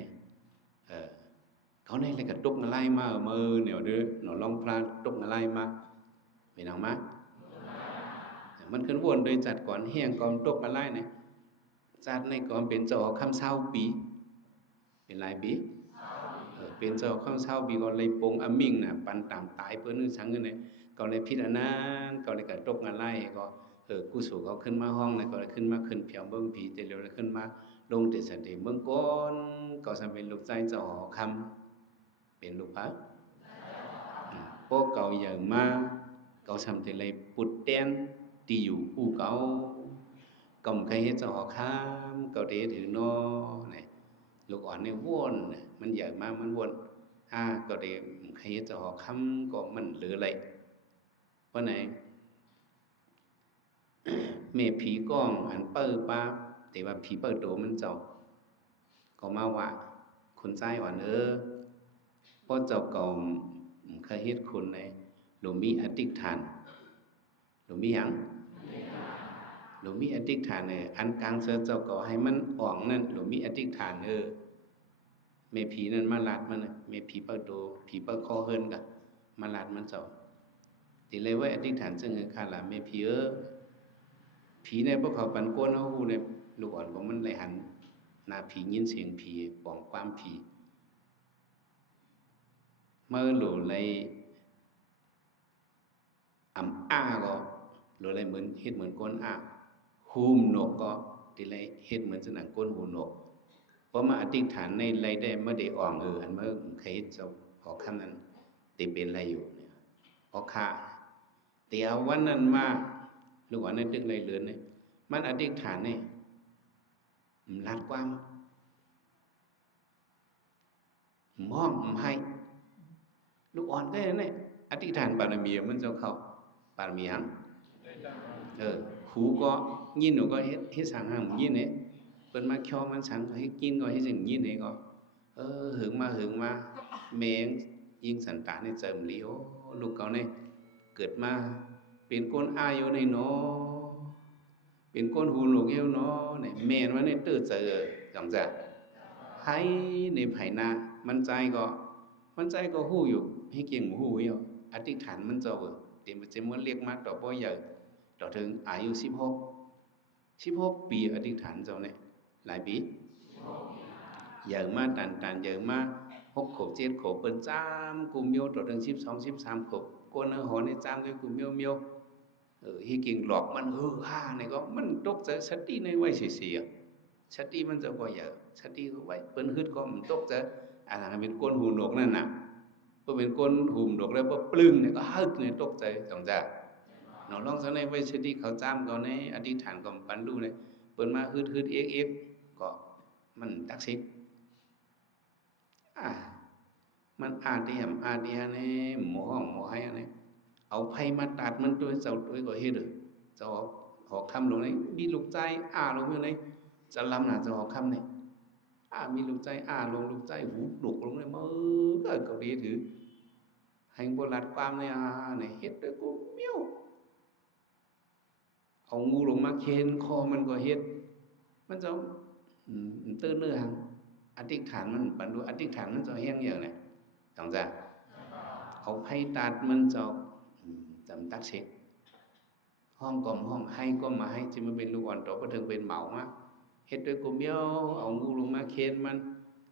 เขาในอะไรกับตุกอะไรมามือเหนียวเด้อหนอลองพลาดตุกอะไรมาเป็นหนังมามันขึ้นวนโดยจัดก่อนเฮียงก่อนตุกอะไรเนี่ยจัดในก่อนเป็นเจ้าคำเศร้าปีเป็นหลายปีเป็นเจ้าคำเศร้าปีก่อนเลยปงอมิงน่ะปันตามตายเพื่อนนึกสังเงินเนี่ยก็เลยพิจารณาก็เลยกับตุกอะไรก็กูสู่เขาขึ้นมาห้องนะก็เลยขึ้นมาขึ้นเพียงเบิ้งผีแต่เร็วเลยขึ้นมาลงติดสติเมืองก้นก็จะเป็นลูกใจเจ้าหอคำเป็นลูกพระพวกเก่าอย่างมาเก่าทำแต่เลยปุดเต้นตีอยู่ผู้เก่าก็ไม่เคยเห็นเจ้าหอคำเก่าเดถือนอเนี่ยลูกอ่อนในวนมันใหญ่มากมันวนก็เดไม่เคยเห็นเจ้าหอคำก็มันเหลืออะไรเพราะไหนเมผีก้องอันเปิ้ลป้าแต่ว่าผีเปิ้ลโตมันเจ้าก็มาว่าคนใจอ่อนเพราะเจ้าเก่าเคยเฮ็ดคนในหรือมีอธิษฐานหรือมีหยังหรือมีอธิษฐานอันกลางเสือเจ้าเก่าให้มันอ่องนั่นหรือมีอธิษฐานเมผีนั่นมาลาดมันเมผีเปิ้ลโตผีเปิ้ลคอเฮินกะมาลาดมันเจ้าติเลยว่าอธิษฐานซึ่งคือล่ะเมผีผีในพวกเขาปันก้นเขาหูในลูกอ่อนของมันเลยหันหน้าผียินเสียงผีป้องความผีเมื่อหลูเลยก็หลูเลยเหมือนเฮ็ดเหมือนก้นหูมนกก็ที่เลยเฮ็ดเหมือนสนังก้นหูนกเพราะมาอธิษฐานในไรได้เมื่อได้อ่องอันเมื่อเคยจะพอคำนั้นติเป็นอะไรอยู่เนี่ยพอขาแต่เอาวันนั้นมาลูกอ่อนในตึกไรเลือนเนี่ยมันอธิษฐานเนี่ยรัดความมองให้ลูกอ่อนก็เนี่ยอธิษฐานบารมีมันจะเข้าบารมียังหูก็ยินหนูก็เฮ็ดสังหางยินเนี่ยเปิ้นมาเคี่ยวมันสังให้กินก็ให้สิ่งยินเนี่ยก็หึงมาแมงยิงสันตาเนี่ยเจิมเลี้ยวลูกเขาเนี่ยเกิดมาเป็นก้นอายุในเนาะเป็นก้นหูหลงเอวเนาะเนี่ยแม่นว่าเนี่ยตื้อเจอจังจ้ะให้ในไผนามันใจก็ฮู้อยู่ให้เก่งฮู้อยู่อธิษฐานมันเจ้าเต็มจะมันเรียกมาต่อบ่ใหญ่ต่อถึงอายุ16ปีอธิษฐานเจ้าเนี่ยหลายปีใหญ่มาตันใหญ่มา6ขวบ7ขวบเปิ้นจ้ามกูเมียวต่อถึง12 13ขวบก้นหอในจ้ามด้วยกูเมียวให้เก่งหลอกมันเนี่ยก็มันตกใจสติในไว้เสียสติมันจะบ่ใหญ่สติก็ไว้เปิ้นฮึดก็มันตกใจอันนั้นเป็นก้นหูหนกนั่นน่ะพอเป็นก้นหูหนกแล้วพอปลึงเนี่ยก็ฮึดเนี่ยตกใจจังจ้ะเนาะลองซะในไว้สติเขาจ้ามก็ในอธิษฐานก็ปันรู้เนี่ยเปิ้นมาฮึดเอ็กก็มันตักสิมันอาเดียเนี่ยหมอห้องหมอให้อันนี้เอาไผมาตัดมันตัวเจ้าตัวก็เฮ็ดเจ้าหอกคำลงในมีลูกใจลงอยู่ในจะลำน่ะเจ้าหอกคำเนี่ยมีลูกใจลงลูกใจหูดุกลงในมือก็ดีถือให้บ่รัดความในเนี่ยเฮ็ดด้วยกูเมียวเอางูลงมาเค้นคอมันก็เฮ็ดมันจะตื้อเนื้อหังอธิษฐานมันบรรลุอธิษฐานมันจะแห้งอย่างเนี่ยจังจ้ะเอาไผตัดมันจะจำตักเช็คห้องก่อมห้องให้ก็มาให้จะมาเป็นลูกอ่อนต่อก็ถึงเป็นเหมามาเฮ็ดด้วยกูเมียวเอางูลงมาเค้นมัน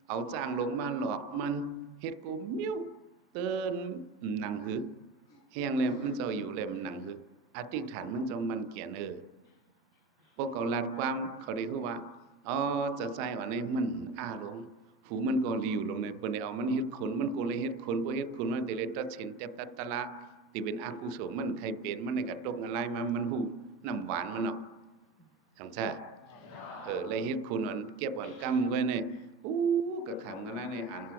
เอาจ้างลงมาหลอกมันเฮ็ดกูเมียวเตือนหนังหือแห้งเลยมันจะอยู่เลยมันหนังหืออธิษฐานมันจะมันเกียนพวกเขาลัดความเขาได้คือว่าจะใจว่าในมันลงหูมันก็ริวลงในเปิ้นได้เอามันเฮ็ดขนมันก็เลยเฮ็ดขนบ่เฮ็ดขนมันแต่เลยตัดสินแตบตัดตะละที่เป็นอกุศลมันใครเป็นมันได้กระตกอะไรมามันฮู้น้ำหวานมันเนาะจังซ่เลยเฮ็ดขนอันเก็บอันกำไว้เนี่ยกะคำกันแล้วในอ่านโห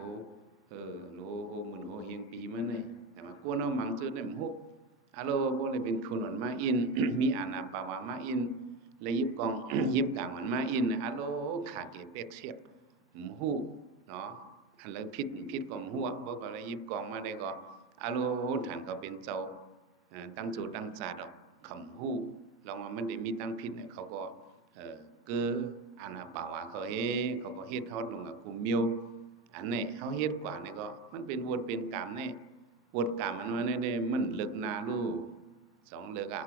โลโหหมื่นโหเฮียงปีมันเนี่ยแต่มากวนเอามังซื่อเนี่ยมันฮู้ ฮัลโหลพวกเลยเป็นคุณหนมาอิน มีอานาปาวามาอินเลยยิบกอง ยิบกลางมันมาอินฮัลโหลขาเก็บเบกเสียกหูเนาะอันเลยพิษกองหัวพวกก็เลยยิบกองมาได้ก็ฮัลโหลฐานก็เป็นเจ้าตั้งจูตั้งจาดอกคำหูลองมามันได้มีตั้งพิษเนี่ยเขาก็คืออานาปาวาเขาก็เฮ็ดฮอดลงกับกุมเมียวอันนี้เขาเฮ็ดกว่านี่ก็มันเป็นวดเป็นกรรมนี่วดกรรมมันว่าได้มันเลิกนาลูสองเลิกอ่ะ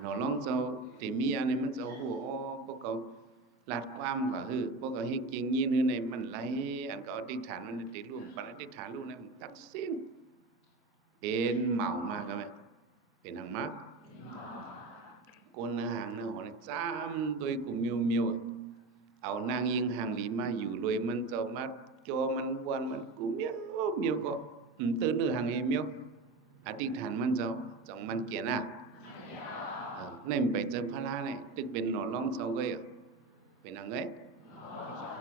หนอร้องเจ้าติมีอันนี้มันเจ้าโอ้พวกเขาลาดความก็คือพวกเขาเฮ็ดเก่งยีนในมันไหลอันก็อธิษฐานมันติรูปปานอธิษฐานรูปนั้นมันตักเสียงเป็นเมามากกันไหมเป็นหางมากcon hàng nó hỏi là chăm tôi cũng miêu miêu ảo nàng yên hàng lý màอยู่rồi mình cho mắt cho mình quan mình cũng miêu miêu có từ nửa hàng em miêuอธิษฐานมันเจ้าจงมันเกียรน่ะนี่ไปเจอพระลาเนี่ยตึกเป็นหนอร้องเศร้าก็เป็นอะไร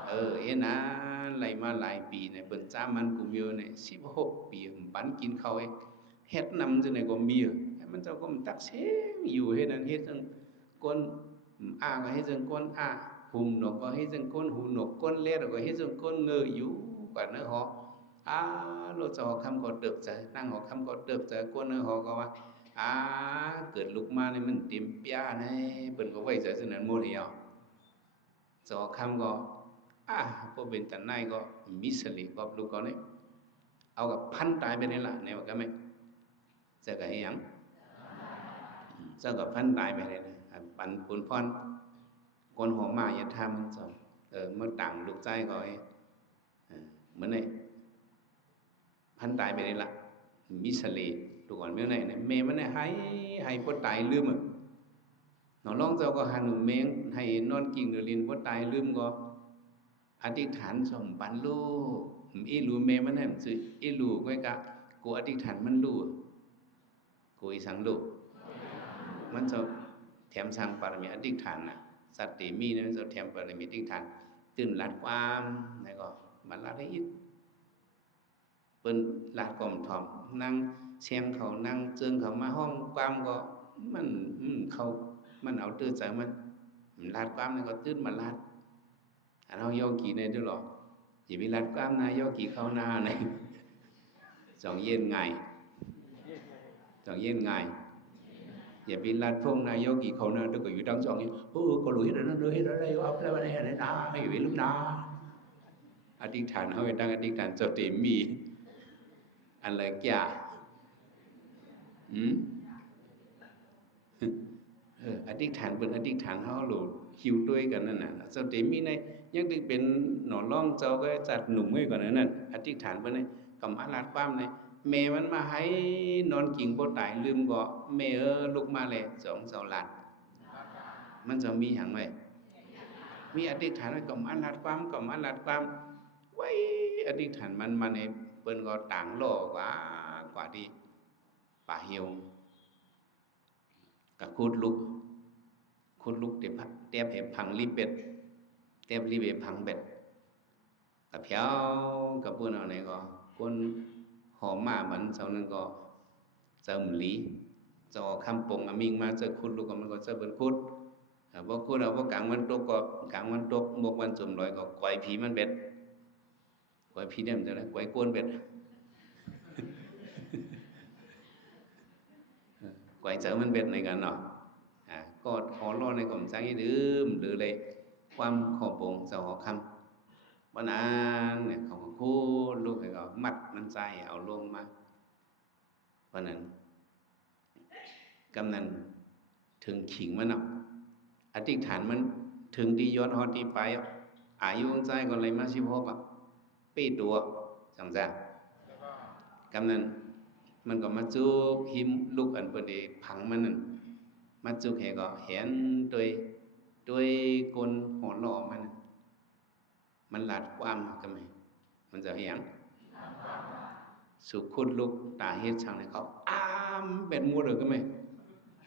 เอ็นะไหลมาหลายปีเนี่ยเป็นจ้ามันกูมิวเนี่ย16 ปีปันกินข้าวเฮ็ดนำจังไหนก็มีมันเจ้าก็มันตักเสงอยู่เฮ็ดนั้นเฮ็ดจังก้นก็เฮ็ดจังก้นหุ่มนกก็เฮ็ดจังก้นหูนกก้นเล็ดก็เฮ็ดจังก้นเงยอยู่กว่าเนื้อหอเราจะหอคำก็เติบใจนั่งหอคำก็เติบใจก้นเนื้อหอก็ว่าเกิดลุกมาเนี่ยมันเต็มเปียเนี่ยเปิ้นก็ไว้ใจซึ่งนั้นหมดเดียวจะหอคำก็พวกเป็นตันนายก็มิสลิก็ลูกก็เนี่ยเอากับพันตายไปนี่ละเนี่ยว่าก็ไม่จะก็ให้ยังจะกับพันตายไปเลยนะปันปุนพรคนหัวมาอย่าทำมันจบเมื่อต่างลูกใจก็เหมือนเนี่ยพันตายไปนี่ละมิสลิลูกก่อนเมื่อไหร่เนี่ยเมย์มันเนี่ยให้พวกตายลืมอ่ะน้องร้องเจ้าก็หันหนุ่มเมงให้นอนกิ่งเดือลินพวกตายลืมก็อธิษฐานสมปันลูกอีลูเมมันให้มันซื้ออีลูก็กะกูอธิษฐานมันลูกูอีสังลูมันจะแถมสังปารมีอธิษฐานน่ะสัตติมีเนี่ยมันจะแถมปารมีอธิษฐานตื่นหลัดความแล้วก็มันหลัดให้อิดเปิ้นหลัดก่อมถ่อมนั่งเชียงเขานั่งเจิงเขามาห้องความก็มันเขามันเอาตื้อใจมันหลัดความแล้วก็ตื่นมาหลัดอันเอาโยกีในด้วยหรออย่าไปรัดกล้ามนายโยกีเข้าหน้าในสองเย็นไงอย่าไปรัดพงนายโยกีเข้าหน้าด้วยก็อยู่ดังสองนี้ก็รู้hết rồi nó đưa hết rồi đâyเอาแล้วมันให้นะให้อยู่lúc nào อธิษฐานเอาไว้ตั้งอธิษฐานสติมีอะไรแก่อธิษฐานเป็นอธิษฐานเขาหลุดหิวด้วยกันนั่นน่ะสติมีในยังดึกเป็นหนอนร่องเจ้าก็จัดหนุ่มไว้ก่อนนั่นอธิษฐานเป็นกำอาลาดความในเมมันมาให้นอนกิ่งบ่ตายลืมก็เมลุกมาเลยสองเสาหลัดมันจะมีอย่างไรมีอธิษฐานไว้กำอาลาดความไว้อธิษฐานมันในเปิ้นก็ต่างโลกว่าที่ป่าเหี่ยวกับคุดลุกเตียบเห็บพังรีเป็ดเตียบรีเบพังเป็ดกับเพียวกับปุ่นเอาไหนก็คนหอมมาเหมือนเจ้านึงก็เจ้าหมุลีเจ้าคำปงมิงมาเจ้าคุดลุกก็มันก็เจ้าเป็นคุดพอคุดเอาพอกลางวันตกก็กลางวันตกมกวันจุ่มลอยก็ก่อยผีมันเป็ดก่อยผีเนี่ยมันจะอะไรก่อยกวนเป็ดก่อยเจ้ามันเป็ดในกันเนาะก็ขอรอในกล่อมใจดื่มหรือเลยความขอปงเจ้าหอคำวันนั้นเนี่ยเขาก็คูดลูกให้เขามัดมันใจเอาลงมาวันนั้นกำนันถึงขิงมันอ่ะอธิษฐานมันถึงดียอดฮอตีไปอายุใจก็เลยมา16ปีตัวจังจ้ากำนันมันก็มาจุกหิมลูกอันเปิดพังมันนั่นมาจุกเหก็เห็นด้วยกลหัวหล่อมันหลาดความกันไหมมันจะเห็นสุขุดลูกตาเฮ็ดช่างเนี่ยเขาเป็นมัวเลยกันไหม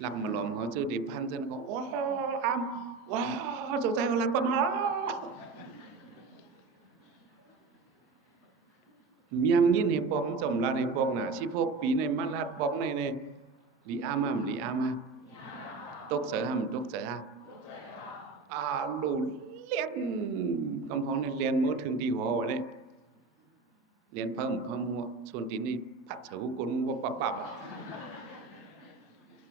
หลักมาหลอมเขาชื่อดิพันเซนเขาว้าวสงสัยเขาหลักความมียงยินให้ปอกจมลาในปอกหนา16 ปีในมันลาดปอกใน lý am ham lý am ha tốt sở ham tốt sở ha lù liên công phong này liên mơ thường đi hồ này liên phâm mua xuân tín đi phát sở vô côn vô bập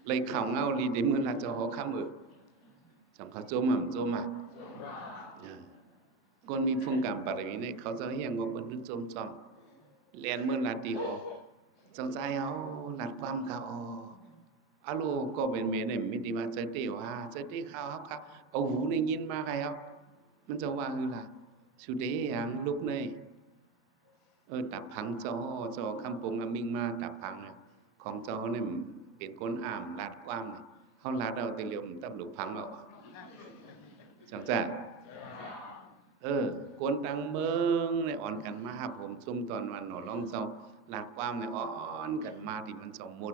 lấy khảo ngao lý đến mưa là cho họ khám ở chẳng có dôm mà con mi phong cảm bà nàyเขาจะเฮียงว่ามันดึกจอมเรียนเมื่อลาตีหัวเจ้าใจเอาหลัดความเขาอาลูก็เป็นเมเนี่ยมิติว่าเจอตีว่าเจอตีเขาครับเอาหูในยินมาใครเอามันจะว่าคือล่ะสุดเดียงลุกเลยตับพังจอคำปงมิ่งมาตับพังเนี่ยของจอเนี่ยเป็นคนอ่ามหลัดความเนี่ยเขาหลัดเอาตีเหลียวตับหลุกพังเอาจังจ้ะกวนดังเมืองในอ่อนกันมาครับผมซุ่มตอนวันหนอร้องเจ้าหลักความในอ่อนกันมาที่มันเจ้าหมด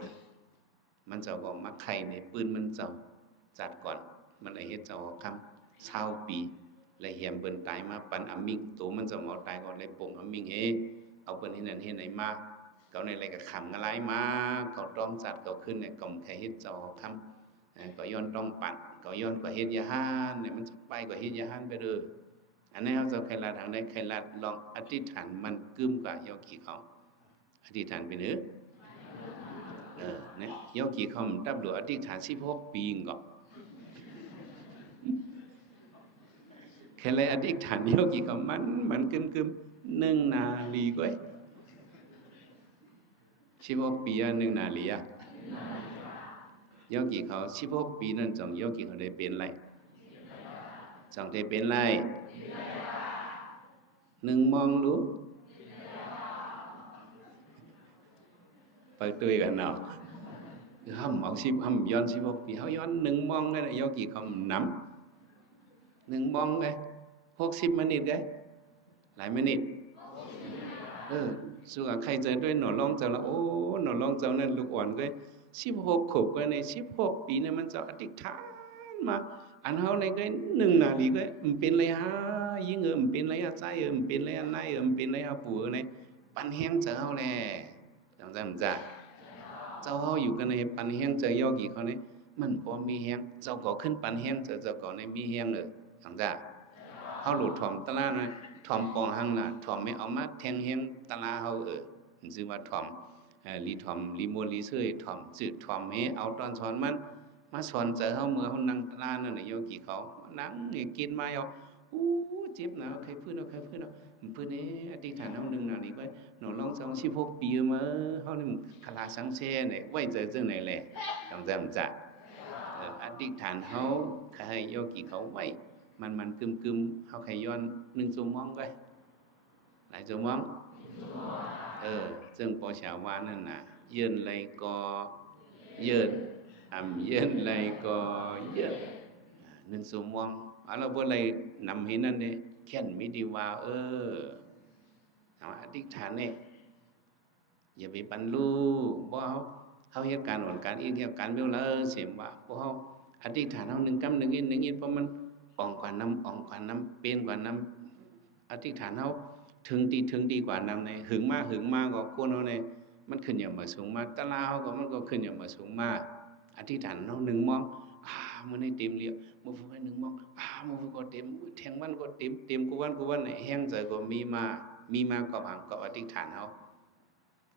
มันเจ้าก็มาไข่ในปืนมันเจ้าจัดก่อนมันไอเฮ็ดเจ้าคำเช่าปีเลยเหี่ยมเปิ้นตายมาปันอมิงตัวมันเจ้าหมอตายก่อนเลยปงอมิงเฮเอาเปิ้นที่นั่นเฮ็ดไหนมาเขาในอะไรก็ขำอะไรมาเขาต้องจัดเขาขึ้นในกล่อมแค่เฮ็ดเจ้าคำก็ย้อนต้องปัดก็ย้อนกว่าเฮ็ดยาหานเนี่ยมันจะไปกว่าเฮ็ดยาหานไปเด้ออันนี้เขาจะใครลาทางใดใครลาลองอธิษฐานมันกึ้มกว่าโยกีเขาอธิษฐานไปเนื้อเนี่ยโยกีเขาดับหลวอธิษฐาน16 ปีก็ใครเลยอธิษฐานโยกีเขามันกึ้ม1 นาทีก็16 ปี1 นาทีโยกีเขา16 ปีนั่นจังโยกีเขาได้เป็นไรจังได้เป็นไร1 มองรู้ไปtuổiกันเนาะhầm học sim hầmย้อน16 ปีเขาย้อน1 มองcái này do kỳ không nắm 1 มองcái 60 minute cái lại minute dù làใครเจอด้วยหนอลองเจ้าละโอ้หนอลองเจ้านั่นลูกอ่อนก็16 ขวบก็ใน16 ปีเนี่ยมันจะอธิษฐานมาอันเฮาในก็1 นาทีก็มันเป็นเลยฮะยิ่งมันเป็นเลยฮะใจมันเป็นเลยฮะนายมันเป็นเลยฮะปู่ในปันแห้งเจ้าแลจังซั่นจ้ะเจ้าเฮาอยู่กันในปันแห้งเจอยอกี่เขานี่มันบ่มีแห้งเจ้าก็ขึ้นปันแห้งเจ้าก็ในมีแห้งจังจ้ะเฮาหลุดถ่อมตะลานะถ่อมปองหังน่ะถ่อมไม่เอามาแทงแห้งตะลาเฮามันชื่อว่าถ่อมลีถ่อมลีมวนลีเซยถ่อมจืดถ่อมให้เอาตอนสอนมันมาสอนเจอเฮาเมื่อเฮานั่งตะลานั่นน่ะโยกี่เขานั่งนี่กินมาเอาเจ็บนะใครพื้นเอาพื้นนี้อธิษฐานเฮา1 นาทีก็หนอลอง16 ปีมาเฮานี่คลาสังเสเนี่ยไว้เจอจังไหนแหละจังซั่นจ้ะอธิษฐานเฮาให้โยกี่เขาไว้มันกึมเฮาให้ย้อน1 ชั่วโมงก็หลายชั่วโมงซึ่งปอชาวานั่นน่ะเยินไหลก็เยินเยินไหลก็เยิน1 ชั่วโมงเราบ่ได้นำให้นั่นเด้แค่นมีดีว่าอธิษฐานเนี่ยอย่าไปบรรลุบ่เฮาเหตุการณ์อ่อนการอีกเหตุการณ์เวลาเสียมว่าบ่เฮาอธิษฐานเฮา1 กำ1 อินเพราะมันอ่องกว่าน้ำเป็นกว่าน้ำอธิษฐานเฮาถึงดีกว่าน้ำในหึงมาก็คนเฮาเนี่ยมันขึ้นอย่างมาสูงมาตะลาเฮาก็มันก็ขึ้นอย่างมาสูงมาอธิษฐานเฮา1 มองมื้อนี้เต็มเรียมื้อฟู1 มองมื้อฟูก็เต็มแทงวันก็เต็มกูวันแห้งใจก็มีมาก็หังก็อธิษฐานเฮา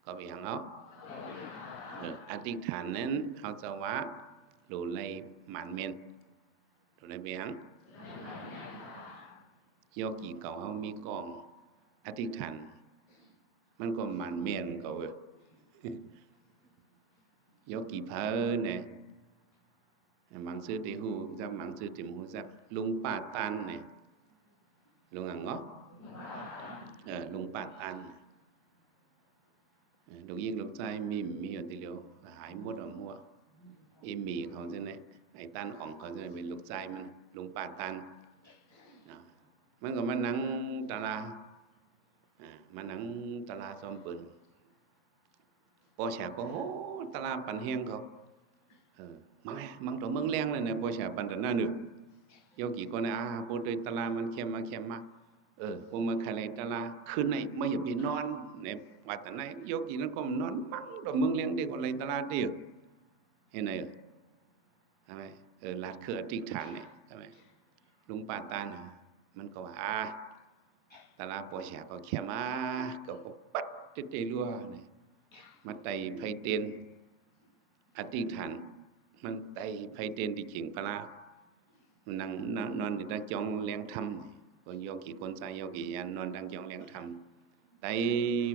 ก็มีหังเฮาอธิษฐานนั้นเฮาจะว่าหลู่ไลหมานเมนหลู่ไลเบียงโยกีเก่าเฮามีกองอธิษฐานมันก็หมานเมนก็โยกีเพอเนี่ยมังซื้อติหูจับมังซื้อติมหูจับลุงป้าตันเนี่ยลุงอ่างเงาะลุงป้าตันลูกยิ่งลูกใจมีอยู่ทีเดียวหายหมดหัวมีเขาจะไหนไอ้ตันอ่องเขาจะไหนเป็นลูกใจมันลุงป้าตันมันก็มานั่งตะลาซ้อมปืนพอแฉก็โอ้ตะลาปั่นแห้งเขามังตัวเมืองแรงเลยเนี่ยพอแฉปั่นแต่หน้าหนึ่งโยกี่ก็เนี่ยพอโดยตะลามันเข้มมาพอมาใครเลยตะลาคืนไหนไม่อย่าไปนอนเนี่ยว่าแต่ไหนโยกี่นั้นก็นอนมังตัวเมืองแรงเด็กอะไรตะลาเดียว ให้ไหนทำไมลาดคืออธิษฐานเนี่ยทำไมลุงป่าตานมันก็ว่าตาลาปอแฉก็แค่มาก็ปัดเตลัวเนี่ยมาไต่ไฟเตียนอธิษฐานมันไต่ไฟเตียนที่เข่งพระมันนั่งนอนดังจองเลี้ยงธรรมคนโยกีคนใจโยกียันนอนดังจองเลี้ยงธรรมไต่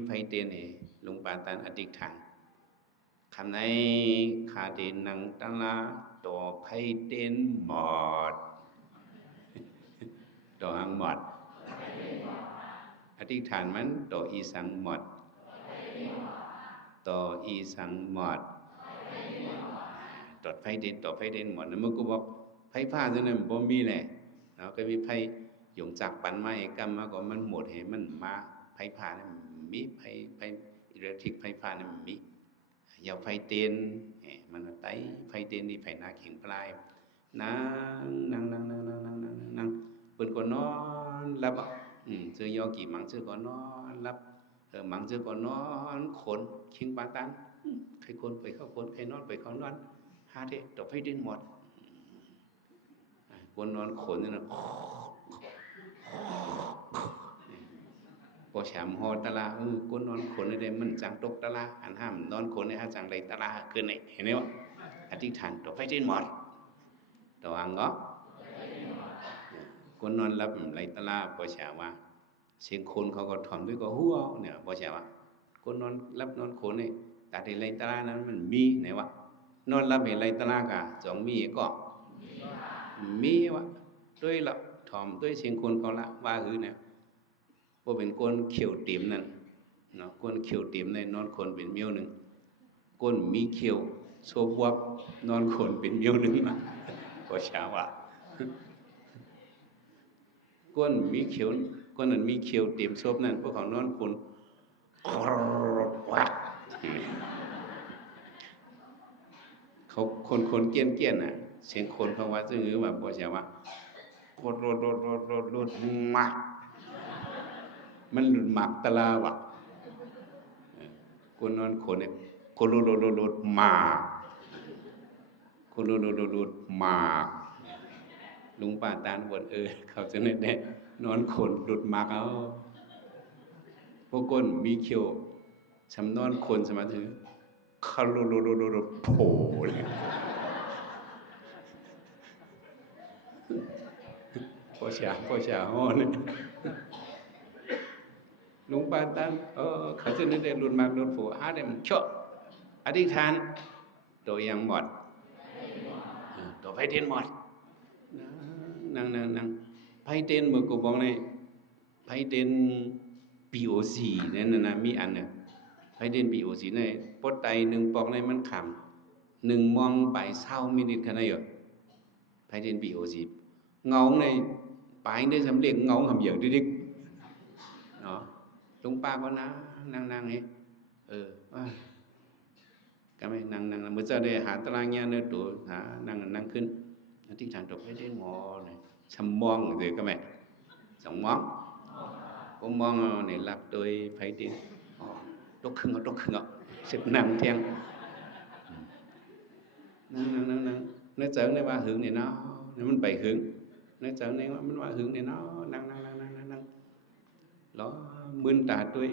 ไฟเตียนเนี่ยลุงป่าตานอธิษฐานคำไหนขาเดนนังตาลาต่อไฟเตียนหมดต่อหังหมดอธิษฐานมันต่ออีสังหมดต่ออีสังหมดต่อไฟเด่นหมดนะมันก็บอกไฟฟ้าตัวนั้นบ่มีแหละเนาะก็มีไฟหยงจากปันไม้กำมาก็มันหมดให้มันมาไฟฟ้านั้นมีไฟอิเล็กทริกไฟฟ้านั้นมีอย่าไฟเด่นมันไต้ไฟเด่นนี่ไฟนาเข่งปลายนั่งเปิ้นก็นอนหลับซื้อยอกี่มังซื้อก็นอนหลับมังซื้อก็นอนขนคิงปาตันใครคนไปเข้าคนใครนอนไปเขานอนหาเด็กต่อไฟเด่นหมดคนนอนขนนี่นะพอแฉมหอตะลาคนนอนขนนี่ได้มันจังตกตะลาอันห้ามนอนขนนี่ฮะจังไรตะลาเกินไหนเห็นไหมวะอธิษฐานต่อไฟเด่นหมดต่ออังก็คนนอนรับไรตะลาพอแฉว่าเสียงคนเขาก็ถ่อมด้วยก็หัวเนี่ยพอแฉว่าคนนอนรับนอนขนนี่แต่ที่ไรตะลานั้นมันมีไหนวะนอนรับเห็นไรตะลากะสองมีก็มีวะด้วยละถ่อมด้วยเสียงคนเขาละว่าคือเนี่ยพอเป็นก้นเขียวติ๋มนั่นเนาะก้นเขียวติ๋มในนอนคนเป็นเมียวหนึ่งก้นมีเขียวโซบวับนอนคนเป็นเมียวหนึ่งมาพอเช้าว่าก้นมีเขียวก้นนั้นมีเขียวติ๋มโซบนั่นพวกเขานอนคนวักเขาคนเกี้ยนน่ะเสียงคนเขาว่าซึ่งแบบพอเช้าว่าโคตรโลดมักมันหลุดหมักตะลาวะคนนอนคนเนี่ยคนโลดมาคนโลดมาลุงป้าตาลบวชเขาจะแน่นอนคนหลุดหมักเอาพวกก้นมีเขียวชำนอนคนสมาธิคาโลโผล่เลยพ่อชาฮ้อนลุงป้าตันเขาจะได้รุนมากรุนฝูหาได้มันชอบอธิษฐานตัวยังหมดตัวไฟเทียนหมดนั่งไฟเทียนเมื่อกูบอกในไฟเทียน POC นั่นนะมีอันเนี่ยไฟเทียน POC ในปดไตหนึ่งปอกในมันขำหนึ่งมองไปเศร้ามินิทขนาดอยู่ไฟเทียน POC เงาในปลายได้สำเร็จเงาหำเหยื่อดิ๊กเนาะลุงป้าก็นั่งนี่ก็ไม่นั่งเมื่อจะได้หาตารางงานเนี่ยตัวหานั่งขึ้นที่ฐานตกให้ได้หมอเนี่ยชมมองเลยก็ไม่สองมองผมมองเนี่ยหลับโดยไฟดินตกครึ่งอ่ะสิบนั่งเที่ยงนั่งนึกเจอในว่าหึงเนี่ยเนาะมันไปหึงนึกเจอในว่ามันว่าหึงเนี่ยเนาะนั่งล้อมึนตาตัว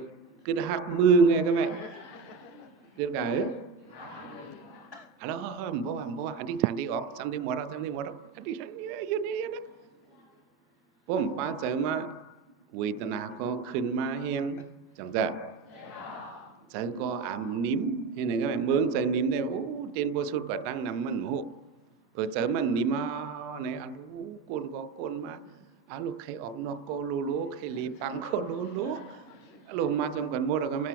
cứหักมือไงก็ไม่เรื่องการแล้วเพราะว่าอธิษฐานที่ออกซ้ำที่หมดแล้วอธิษฐานอยู่นี่นะผมป้าเจอมาเวทนาก็ขึ้นมาเองจังเจอก็นิ่มเห็นไหมก็ไม่เมืองเจอนิ่มได้โอ้เตียนโบสุดกว่าตั้งนำมันโหเปิดเจอมันนิ่มมาในอาลูกนก็กนมาอาลูใครออกนอกก็รู้ใครรีปังก็รู้ลงมาจมกันหมดแล้วก็ไม่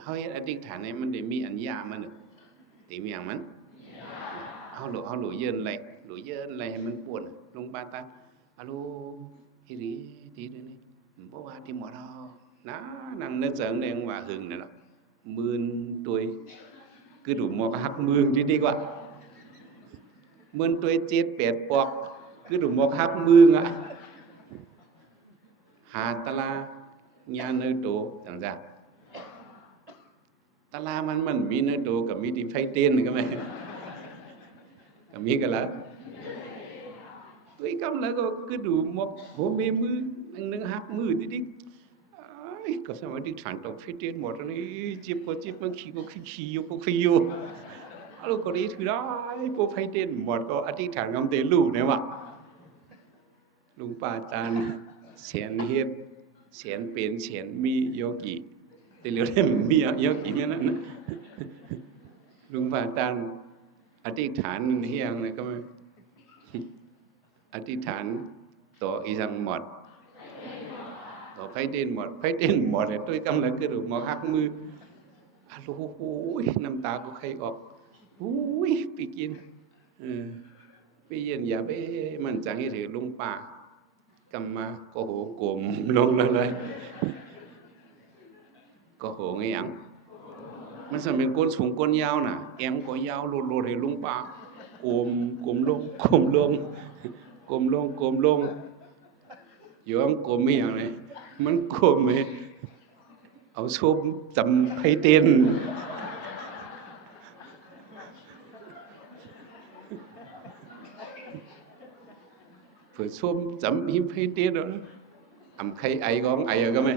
เขาเห็นอธิษฐานเนี่ยมันได้มีอัญญามันตีมีอย่างมันเขาหลุยเยินอะไรให้มันปวดลงปาตาอาลูฮิริทีนี้เพราะว่าที่หมดเรานั่งนึกเสริมเองว่าหึงเนี่ยมื่นตัวคือดูหมอกหักมือที่ดีกว่ามื่นตัวเจ็ดแปดปอกคือดูหมอกหักมืออ่ะหาตลาญาเนื้อโตจังจ้ะตลามันมีเนื้อโตกับมีที่ไฟเต้นก็ไหม มีกันละตุ้ยกำแล้วก็คือดูมกโหเมมือนึงหักมือดิก็สมัยที่ฐานตกฟิตเต้นหมดนี่จิบก็จิบมันขี้ก็ขี้อยู่ก็ขี้อยู่แล้วก็ดีถือได้พวกไฟเต้นหมดก็อธิษฐานคำเตลูกเนี่ยวะลุงป้าจานเสียนเฮ็ดเสียนเป็นเสียนมีโยกิแต่เหลือได้มีโยกิงั้นนะลุงป้าจานอธิษฐานเฮียงเลยก็ไม่อธิษฐานต่ออีสังหมดต่อไฟเต้นหมดเลยด้วยกำลังกระดูกหมอหักมืออ้าวโอ้ยน้ำตาก็ใครออกอุ้ยไปกินไปเย็นอย่าไปมันจังให้ถือลุงป้ากำมาก็โหกลมลงเลยก็โหไงยังมันสมัยก้นสูงก้นยาวน่ะแอมก็ยาวโลดให้ลุงป้ากลมลงย้อมกลมไม่อย่างไรมันกลมเลยเอาซุปจำไพเต้นเผื่อซุปจำหิมไพเต้นแล้วอำใครไอก็ไอก็ไม่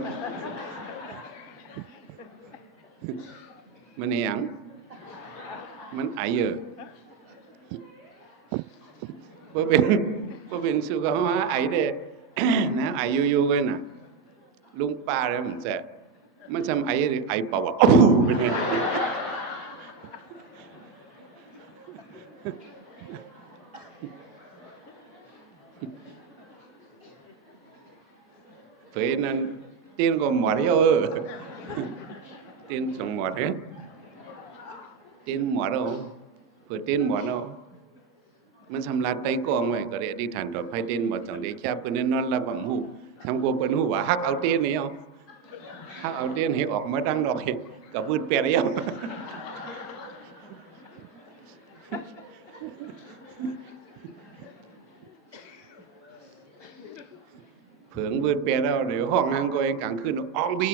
มันไออย่างมันไอเพราะเป็นสุขภาพไอเด้นะไออยู่กันน่ะลุงป้าแล้วมันจำไอเป่าอ่ะโอ้โหเป็นไงเพราะนั้นเต้นก็หมดแล้วเต้นสองหมดเนี่ยเต้นหมดแล้วเผื่อเต้นหมดแล้วมันสำลัดไตกองไว้ก็ได้อธิษฐานต่อไพ่เต้นหมดจังได้แค่เพิ่นนอนรับบังหูทำโกเพิ่นหูว่าฮักเอาเต้นนี่ฮักเอาเต้นให้ออกมาดังดอกกับวืดแปรแล้วเผิงวืดแปรแล้วเดี๋ยวห้องนั่งก็เองกลางคืนอองบี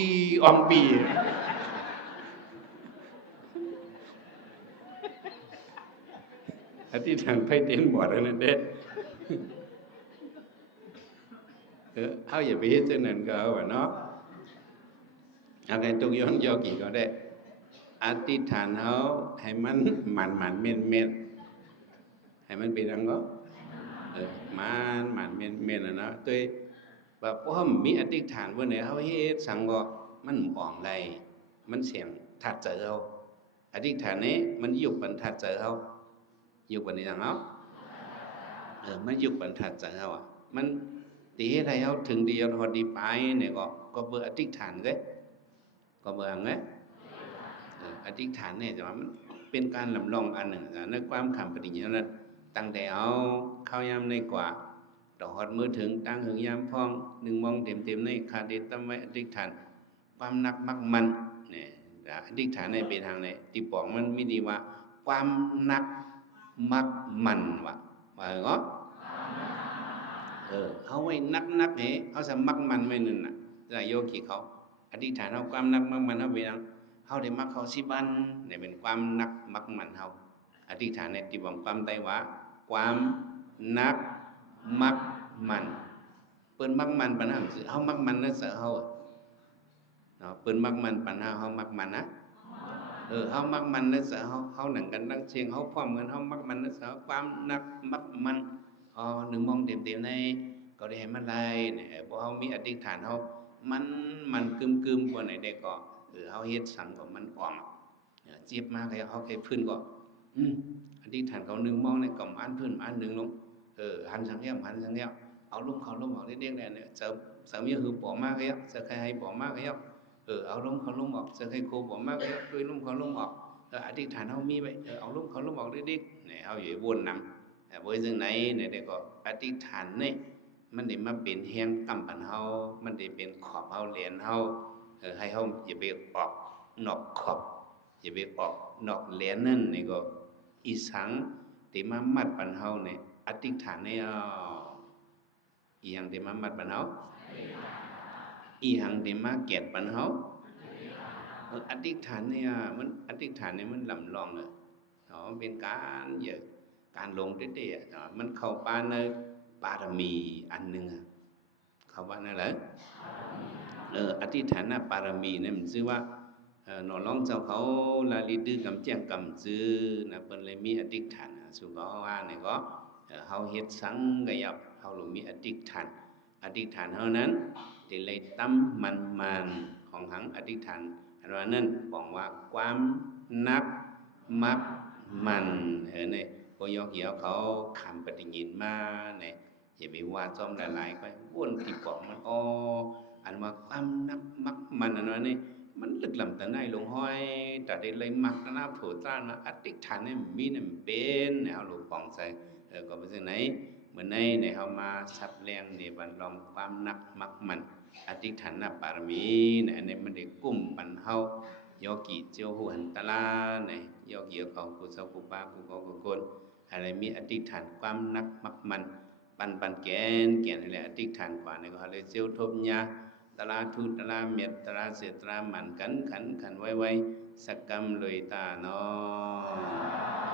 อธิษฐานไพ่เต้นหมดแล้วนั่นเด้เอาอย่าไปเฮ็ดจังนั้นก็เอาเนาะอะไรตุกย้อนโยกิก็ได้อธิษฐานเฮาให้มันเม่นให้มันเป็นจังก็มันเม่นนะตัวว่าพอมีอธิษฐานว่าเนี่ยเฮาเฮ็ดสังบ่มันอ่องไรมันเสียงทัดเจอเฮาอธิษฐานนี้มันยุบปันทัดเจอเฮายุบปันนี่จังเฮามันยุบปันทัดเจอเฮาอ่ะมันตีให้ไทยเขาถึงดีเอาดีไปเนี่ยก็เบอร์อธิษฐานเลยก็เบอร์อะไรอธิษฐานเนี่ยแต่ว่ามันเป็นการลำลองอันหนึ่งในความคำปฏิญญานั้นตั้งแต่เอาเข้ายามในกว่าต่อหอดมือถึงตั้งหึงยามพองหนึ่งมองเต็มในคาเดตั้มไว้อธิษฐานความนักมักมันเนี่ยอธิษฐานในเป็นทางไหนที่บอกมันไม่ดีว่าความนักมักมันว่าเหรอเขาไว้นักเหเขาสมักมันไว้นั่นน่ะจะโยกิเขาอธิษฐานเอาความนักมักมันเอาไปนั่งเขาได้มักเขาสิบันเนี่ยเป็นความนักมักมันเขาอธิษฐานในที่บอกความใดว่าความนักมักมันเปิ้นมักมันปัญหาคือเขามักมันนั่นเสือเขาเนาะเปิ้นมักมันปัญหาเขามักมันนะเขามักมันนั่นเสือเขาหนังกันตั้งเชียงเขาพร้อมกันเขามักมันนั่นเสือความนักมักมันหนึ่งมองเต็มในก็ได้ให้มันไล่เนี่ยพอเขามีอธิษฐานเขามันกึมกว่าไหนได้ก็เขาเฮ็ดสั่งก็มันอ่อมเจ็บมากเลยเขาเคยพื้นก็อธิษฐานเขาหนึ่งมองในกล่อมอันพื้นอันหนึ่งลงหันสังเงี้ยเอาลมเขาลมออกเด้งๆเนี่ยเสริมยังหือปอมากเลยจะใครให้ปอมากเลยเอาลมเขาลมออกจะใครโคปอมากเลยด้วยลมเขาลมออกอธิษฐานเขามีไปเอาลมเขาลมออกเด้งๆเนี่ยเขาอยู่วนนำvới dương này này để có ati thản này mình để mà biến hiện cầm bản hao mình để biến khọp hao liền hao hay không chỉ việc ọt nọc khọp chỉ việc ọt nọc liền nên này có ý sáng để mà mặt bản hao này ati thản này ý hàng để mà mặt bản hao ý hàng để mà kẹt bản hao ati thản này mình ati thản này mình lầm lòn rồi đó bên cá giờ การลงเด็ดๆมันเข้าปานในบารมีอันหนึ่งเข้าปานนั่นแหละอธิษฐานบารมีเนี่ยมันชื่อว่าหนอร้องเจ้าเขาลาลิดื้อกำแจ้งกำจื้อนะเปิ้นเลยมีอธิษฐานสู่ก็ว่าเนี่ยก็เฮาเฮ็ดสังกยับเฮาหลมีอธิษฐานเฮานั้นที่เลยตั้มมันของหังอธิษฐานอันว่านั้นบอกว่าความนับมักมันเนี่ยก็ยกเหี่ยวเขาคำปฏิญินมาเนี่ยอย่าไปว่าจอมหลายๆก็วนที่ปอกมันอันว่าความนับมักมันอันว่านี่มันลึกล้ำแต่ในหลวงห้อยแต่ได้เลยมักนะโผล่ต้านมาอธิษฐานเนี่ยมีนั่นเป็นแนวหลวงปองใส่ก็เป็นจังไหนเหมือนในเฮามาสับแรงในบันลองความนักมักมันอธิษฐานบารมีเนี่ยในมันได้กุ้มปันเฮาโยกิเจียวหันตะลาเนี่ยโยกิเขากุศลกุปากุกกุกลอะไรมีอธิษฐานความนักมักมันปันแกนอะไรอธิษฐานกว่าเนี่ยก็เลยเจียวทบญาตลาทุตลาเมียตลาเสตรามันขันไว้สักกรรมเลยตาเนาะ